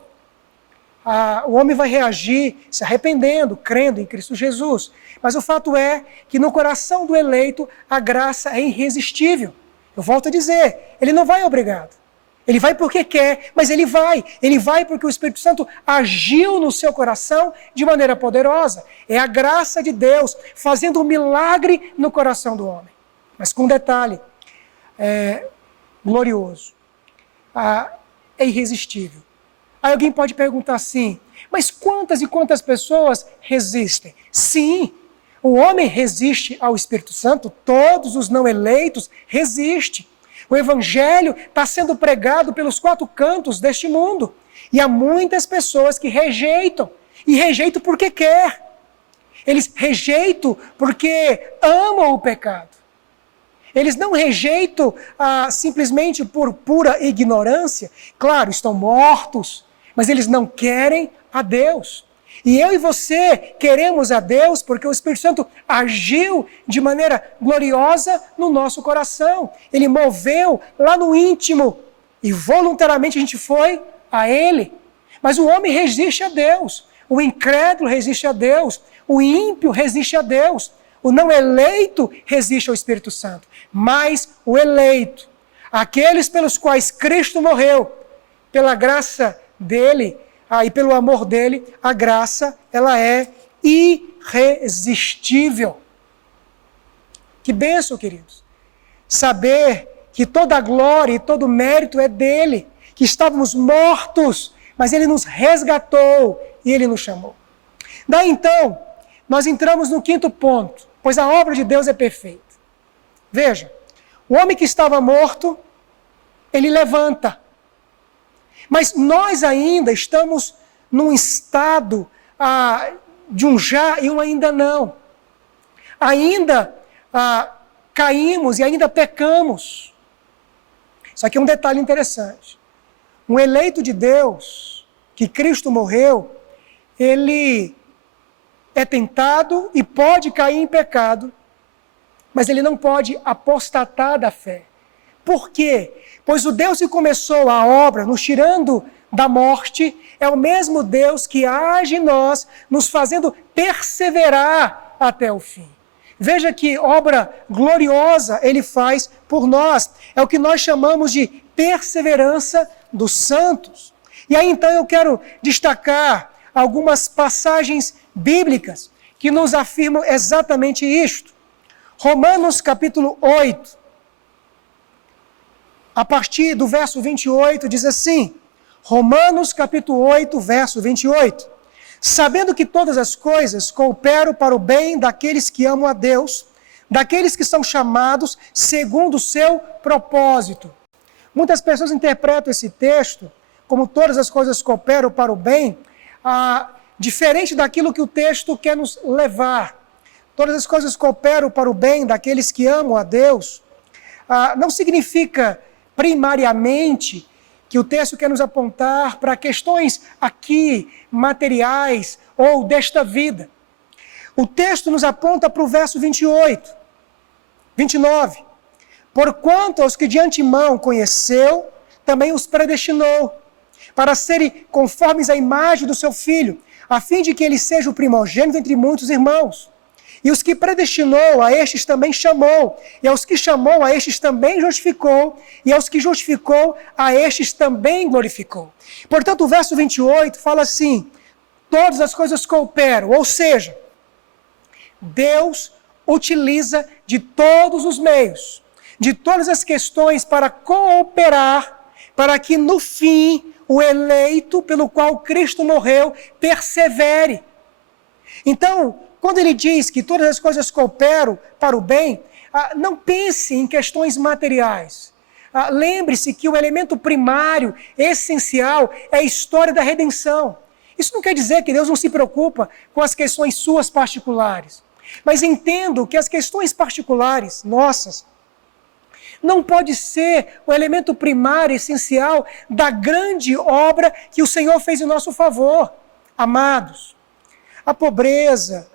O homem vai reagir se arrependendo, crendo em Cristo Jesus. Mas o fato é que no coração do eleito a graça é irresistível. Eu volto a dizer, ele não vai obrigado. Ele vai porque quer, mas ele vai. Ele vai porque o Espírito Santo agiu no seu coração de maneira poderosa. É a graça de Deus fazendo um milagre no coração do homem. Mas com um detalhe glorioso. É irresistível. Aí alguém pode perguntar assim, mas quantas e quantas pessoas resistem? Sim, o homem resiste ao Espírito Santo, todos os não eleitos resistem. O Evangelho está sendo pregado pelos 4 cantos deste mundo. E há muitas pessoas que rejeitam. E rejeitam porque quer. Eles rejeitam porque amam o pecado. Eles não rejeitam simplesmente por pura ignorância. Claro, estão mortos, mas eles não querem a Deus. E eu e você queremos a Deus porque o Espírito Santo agiu de maneira gloriosa no nosso coração. Ele moveu lá no íntimo e voluntariamente a gente foi a Ele. Mas o homem resiste a Deus, o incrédulo resiste a Deus, o ímpio resiste a Deus, o não eleito resiste ao Espírito Santo. Mas o eleito, aqueles pelos quais Cristo morreu, pela graça dele, e pelo amor dele, a graça, ela é irresistível. Que bênção, queridos. Saber que toda a glória e todo o mérito é dele, que estávamos mortos, mas ele nos resgatou e ele nos chamou. Daí então, nós entramos no 5º ponto, pois a obra de Deus é perfeita. Veja, o homem que estava morto, ele levanta. Mas nós ainda estamos num estado de um já e um ainda não. Ainda caímos e ainda pecamos. Só que um detalhe interessante. Um eleito de Deus, que Cristo morreu, ele é tentado e pode cair em pecado, mas ele não pode apostatar da fé. Por quê? Pois o Deus que começou a obra, nos tirando da morte, é o mesmo Deus que age em nós, nos fazendo perseverar até o fim. Veja que obra gloriosa ele faz por nós. É o que nós chamamos de perseverança dos santos. E aí então eu quero destacar algumas passagens bíblicas que nos afirmam exatamente isto. Romanos capítulo 8. A partir do verso 28, diz assim: Romanos capítulo 8, verso 28. Sabendo que todas as coisas cooperam para o bem daqueles que amam a Deus, daqueles que são chamados segundo o seu propósito. Muitas pessoas interpretam esse texto como todas as coisas cooperam para o bem, diferente daquilo que o texto quer nos levar. Todas as coisas cooperam para o bem daqueles que amam a Deus. Não significa primariamente que o texto quer nos apontar para questões aqui, materiais ou desta vida. O texto nos aponta para o verso 28, 29. Porquanto aos que de antemão conheceu, também os predestinou, para serem conformes à imagem do seu Filho, a fim de que ele seja o primogênito entre muitos irmãos. E os que predestinou, a estes também chamou. E aos que chamou, a estes também justificou. E aos que justificou, a estes também glorificou. Portanto, o verso 28 fala assim, todas as coisas cooperam, ou seja, Deus utiliza de todos os meios, de todas as questões para cooperar, para que no fim o eleito pelo qual Cristo morreu persevere. Então, quando ele diz que todas as coisas cooperam para o bem, não pense em questões materiais. Lembre-se que o elemento primário, essencial, é a história da redenção. Isso não quer dizer que Deus não se preocupa com as questões suas particulares. Mas entendo que as questões particulares nossas não pode ser o elemento primário, essencial da grande obra que o Senhor fez em nosso favor. Amados, a pobreza,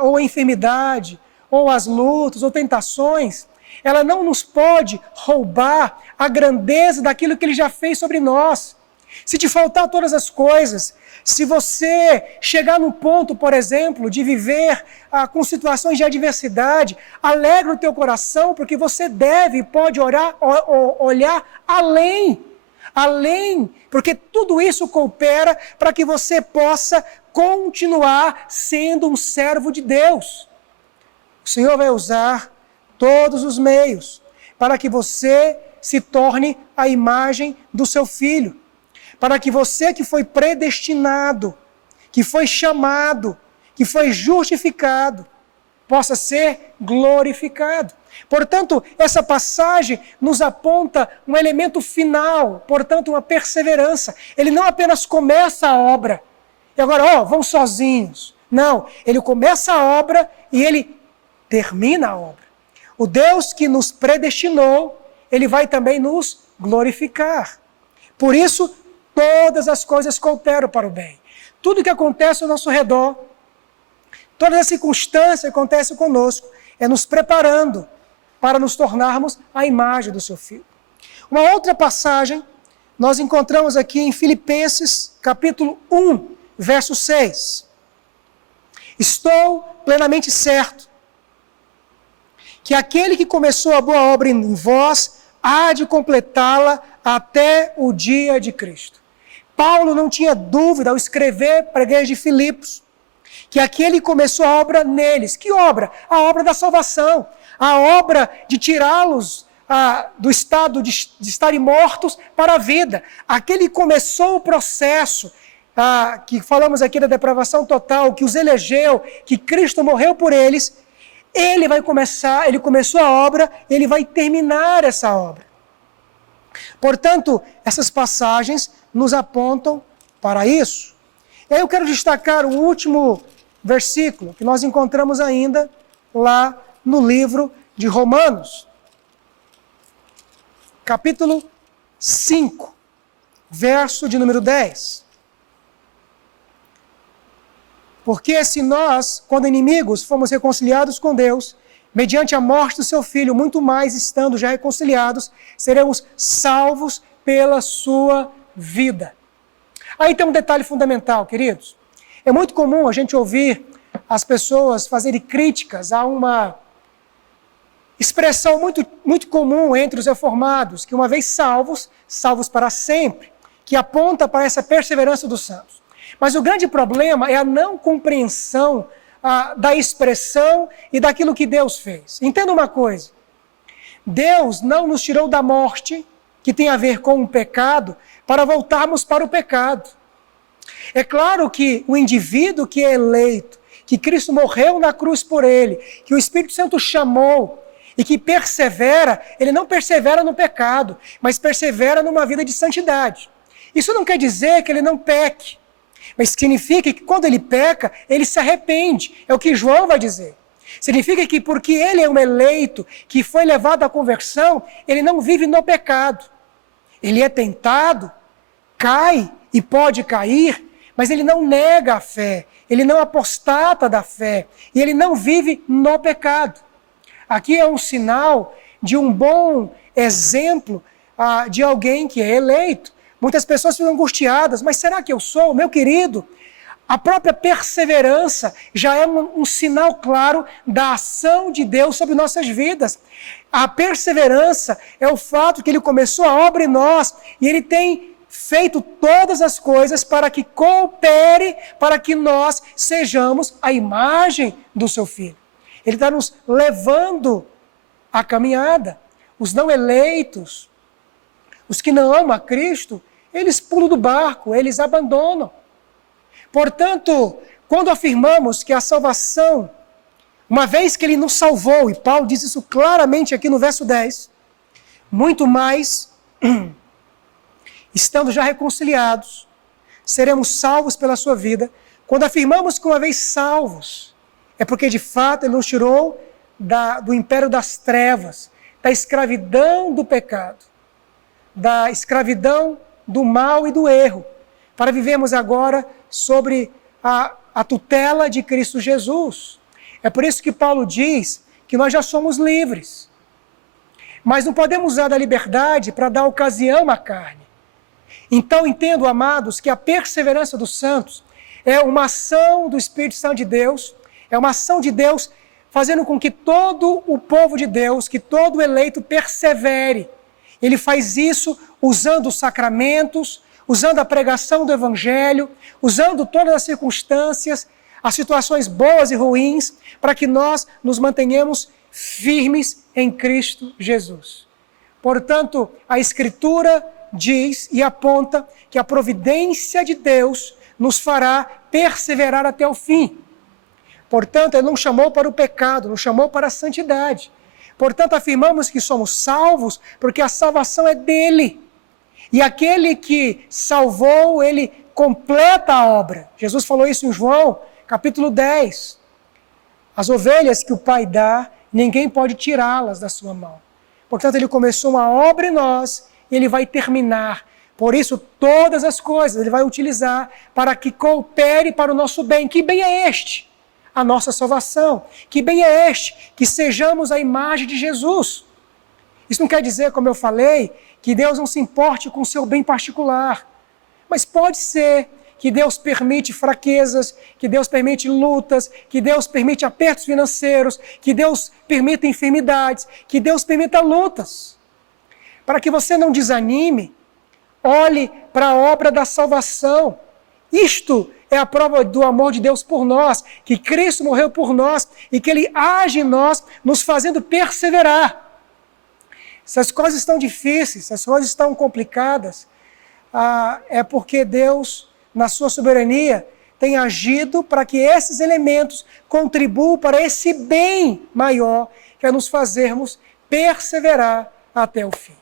ou a enfermidade, ou as lutas, ou tentações, ela não nos pode roubar a grandeza daquilo que Ele já fez sobre nós. Se te faltar todas as coisas, se você chegar no ponto, por exemplo, de viver com situações de adversidade, alegra o teu coração, porque você deve e pode olhar além, porque tudo isso coopera para que você possa continuar sendo um servo de Deus. O Senhor vai usar todos os meios para que você se torne a imagem do seu Filho. Para que você que foi predestinado, que foi chamado, que foi justificado, possa ser glorificado. Portanto, essa passagem nos aponta um elemento final, portanto, uma perseverança. Ele não apenas começa a obra, e agora, vão sozinhos. Não, ele começa a obra e ele termina a obra. O Deus que nos predestinou, ele vai também nos glorificar. Por isso, todas as coisas cooperam para o bem. Tudo que acontece ao nosso redor, todas as circunstâncias que acontecem conosco, é nos preparando para nos tornarmos a imagem do seu Filho. Uma outra passagem, nós encontramos aqui em Filipenses, capítulo 1, verso 6. Estou plenamente certo que aquele que começou a boa obra em vós, há de completá-la até o dia de Cristo. Paulo não tinha dúvida ao escrever para a igreja de Filipos que aquele começou a obra neles. Que obra? A obra da salvação. A obra de tirá-los do estado de estarem mortos para a vida. Aquele começou o processo, que falamos aqui da depravação total, que os elegeu, que Cristo morreu por eles. Ele começou a obra, ele vai terminar essa obra. Portanto, essas passagens nos apontam para isso. E aí eu quero destacar o último versículo que nós encontramos ainda lá no livro de Romanos. Capítulo 5, verso de número 10. Porque se nós, quando inimigos, fomos reconciliados com Deus, mediante a morte do seu Filho, muito mais estando já reconciliados, seremos salvos pela sua vida. Aí tem um detalhe fundamental, queridos. É muito comum a gente ouvir as pessoas fazerem críticas a uma expressão muito comum entre os reformados, que uma vez salvos, salvos para sempre, que aponta para essa perseverança dos santos. Mas o grande problema é a não compreensão da expressão e daquilo que Deus fez. Entenda uma coisa, Deus não nos tirou da morte, que tem a ver com o pecado, para voltarmos para o pecado. É claro que o indivíduo que é eleito, que Cristo morreu na cruz por ele, que o Espírito Santo chamou e que persevera, ele não persevera no pecado, mas persevera numa vida de santidade. Isso não quer dizer que ele não peque, mas significa que quando ele peca, ele se arrepende. É o que João vai dizer. Significa que porque ele é um eleito, que foi levado à conversão, ele não vive no pecado. Ele é tentado, cai e pode cair, mas ele não nega a fé, ele não apostata da fé, e ele não vive no pecado. Aqui é um sinal de um bom exemplo de alguém que é eleito. Muitas pessoas ficam angustiadas, mas será que eu sou? Meu querido, a própria perseverança já é um sinal claro da ação de Deus sobre nossas vidas. A perseverança é o fato que ele começou a obra em nós e ele tem feito todas as coisas para que coopere, para que nós sejamos a imagem do seu Filho. Ele está nos levando à caminhada. Os não eleitos, os que não amam a Cristo, eles pulam do barco, eles abandonam. Portanto, quando afirmamos que a salvação, uma vez que ele nos salvou, e Paulo diz isso claramente aqui no verso 10, muito mais, estando já reconciliados, seremos salvos pela sua vida. Quando afirmamos que uma vez salvos, é porque de fato ele nos tirou do império das trevas, da escravidão do pecado, da escravidão do mal e do erro, para vivermos agora sobre a tutela de Cristo Jesus. É por isso que Paulo diz que nós já somos livres. Mas não podemos usar da liberdade para dar ocasião à carne. Então entendo, amados, que a perseverança dos santos é uma ação do Espírito Santo de Deus, é uma ação de Deus fazendo com que todo o povo de Deus, que todo o eleito persevere. Ele faz isso usando os sacramentos, usando a pregação do Evangelho, usando todas as circunstâncias, as situações boas e ruins, para que nós nos mantenhamos firmes em Cristo Jesus. Portanto, a Escritura diz e aponta que a providência de Deus nos fará perseverar até o fim. Portanto, Ele não chamou para o pecado, não chamou para a santidade. Portanto, afirmamos que somos salvos porque a salvação é dele. E aquele que salvou, ele completa a obra. Jesus falou isso em João, capítulo 10. As ovelhas que o Pai dá, ninguém pode tirá-las da sua mão. Portanto, ele começou uma obra em nós e ele vai terminar. Por isso, todas as coisas ele vai utilizar para que coopere para o nosso bem. Que bem é este? A nossa salvação. Que bem é este? Que sejamos a imagem de Jesus. Isso não quer dizer, como eu falei, que Deus não se importe com o seu bem particular. Mas pode ser que Deus permite fraquezas, que Deus permite lutas, que Deus permite apertos financeiros, que Deus permita enfermidades, que Deus permita lutas. Para que você não desanime, olhe para a obra da salvação. Isto é a prova do amor de Deus por nós, que Cristo morreu por nós e que Ele age em nós, nos fazendo perseverar. Se as coisas estão difíceis, se as coisas estão complicadas, é porque Deus, na sua soberania, tem agido para que esses elementos contribuam para esse bem maior, que é nos fazermos perseverar até o fim.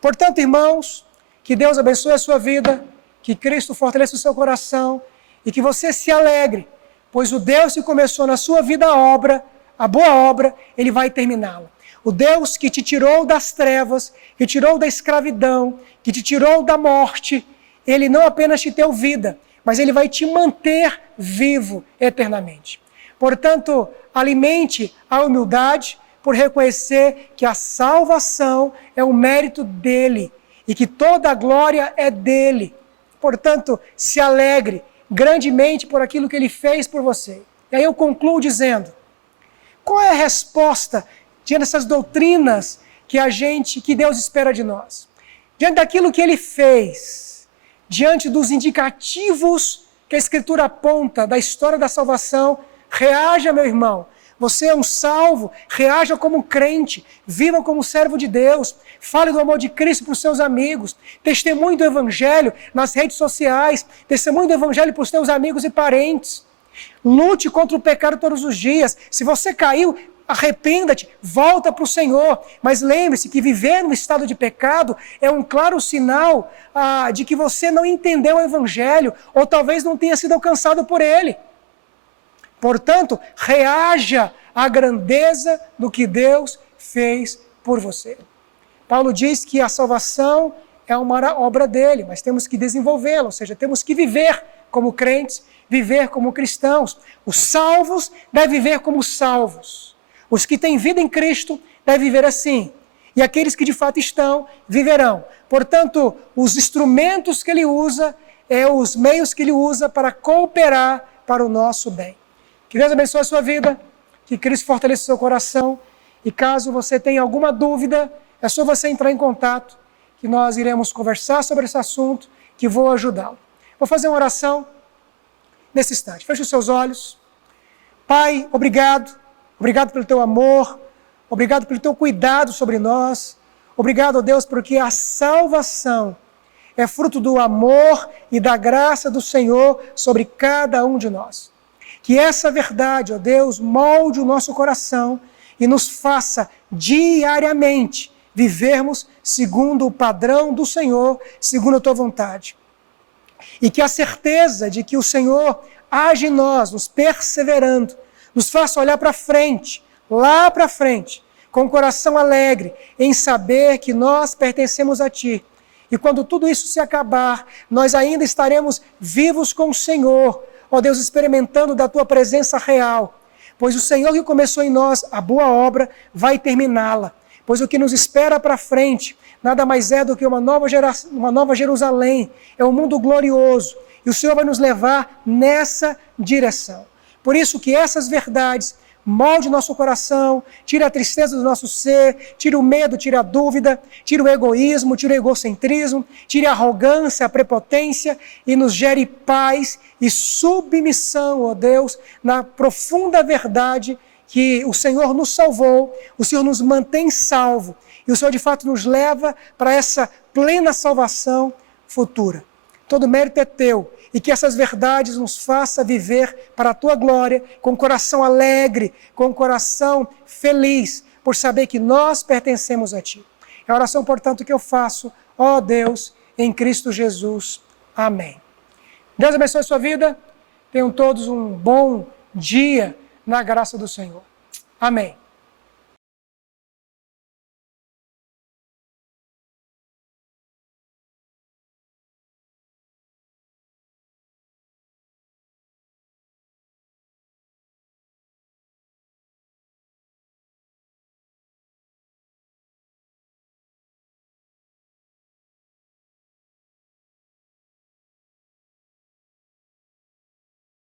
Portanto, irmãos, que Deus abençoe a sua vida, que Cristo fortaleça o seu coração e que você se alegre, pois o Deus que começou na sua vida a boa obra, Ele vai terminá-la. O Deus que te tirou das trevas, que te tirou da escravidão, que te tirou da morte, Ele não apenas te deu vida, mas Ele vai te manter vivo eternamente. Portanto, alimente a humildade por reconhecer que a salvação é um mérito dEle e que toda a glória é dEle. Portanto, se alegre grandemente por aquilo que Ele fez por você. E aí eu concluo dizendo, qual é a resposta diante dessas doutrinas que Deus espera de nós? Diante daquilo que Ele fez, diante dos indicativos que a Escritura aponta da história da salvação, reaja, meu irmão, Você é um salvo, reaja como crente, viva como servo de Deus, fale do amor de Cristo para os seus amigos, testemunhe do Evangelho nas redes sociais, testemunhe do Evangelho para os seus amigos e parentes. Lute contra o pecado todos os dias. Se você caiu, arrependa-te, volta para o Senhor. Mas lembre-se que viver no estado de pecado é um claro sinal de que você não entendeu o Evangelho, ou talvez não tenha sido alcançado por ele. Portanto, reaja à grandeza do que Deus fez por você. Paulo diz que a salvação é uma obra dele, mas temos que desenvolvê-la, ou seja, temos que viver como crentes, viver como cristãos. Os salvos devem viver como salvos. Os que têm vida em Cristo devem viver assim. E aqueles que de fato estão, viverão. Portanto, os instrumentos que ele usa, os meios que ele usa para cooperar para o nosso bem. Que Deus abençoe a sua vida, que Cristo fortaleça o seu coração. E caso você tenha alguma dúvida, é só você entrar em contato, que nós iremos conversar sobre esse assunto, que vou ajudá-lo. Vou fazer uma oração nesse instante. Feche os seus olhos. Pai, obrigado. Obrigado pelo teu amor. Obrigado pelo teu cuidado sobre nós. Obrigado, ó Deus, porque a salvação é fruto do amor e da graça do Senhor sobre cada um de nós. Que essa verdade, ó Deus, molde o nosso coração e nos faça diariamente vivermos segundo o padrão do Senhor, segundo a tua vontade. E que a certeza de que o Senhor age em nós, nos perseverando, nos faça olhar para frente, lá para frente, com o coração alegre, em saber que nós pertencemos a Ti. E quando tudo isso se acabar, nós ainda estaremos vivos com o Senhor, ó Deus, experimentando da Tua presença real. Pois o Senhor que começou em nós a boa obra vai terminá-la. Pois o que nos espera para frente nada mais é do que uma nova Jerusalém, é um mundo glorioso. E o Senhor vai nos levar nessa direção. Por isso que essas verdades molde nosso coração, tire a tristeza do nosso ser, tire o medo, tire a dúvida, tire o egoísmo, tire o egocentrismo, tire a arrogância, a prepotência e nos gere paz e submissão, ó Deus, na profunda verdade que o Senhor nos salvou, o Senhor nos mantém salvo e o Senhor de fato nos leva para essa plena salvação futura. Todo mérito é teu. E que essas verdades nos façam viver para a Tua glória, com o coração alegre, com o coração feliz, por saber que nós pertencemos a Ti. É a oração, portanto, que eu faço, ó Deus, em Cristo Jesus. Amém. Deus abençoe a sua vida. Tenham todos um bom dia na graça do Senhor. Amém.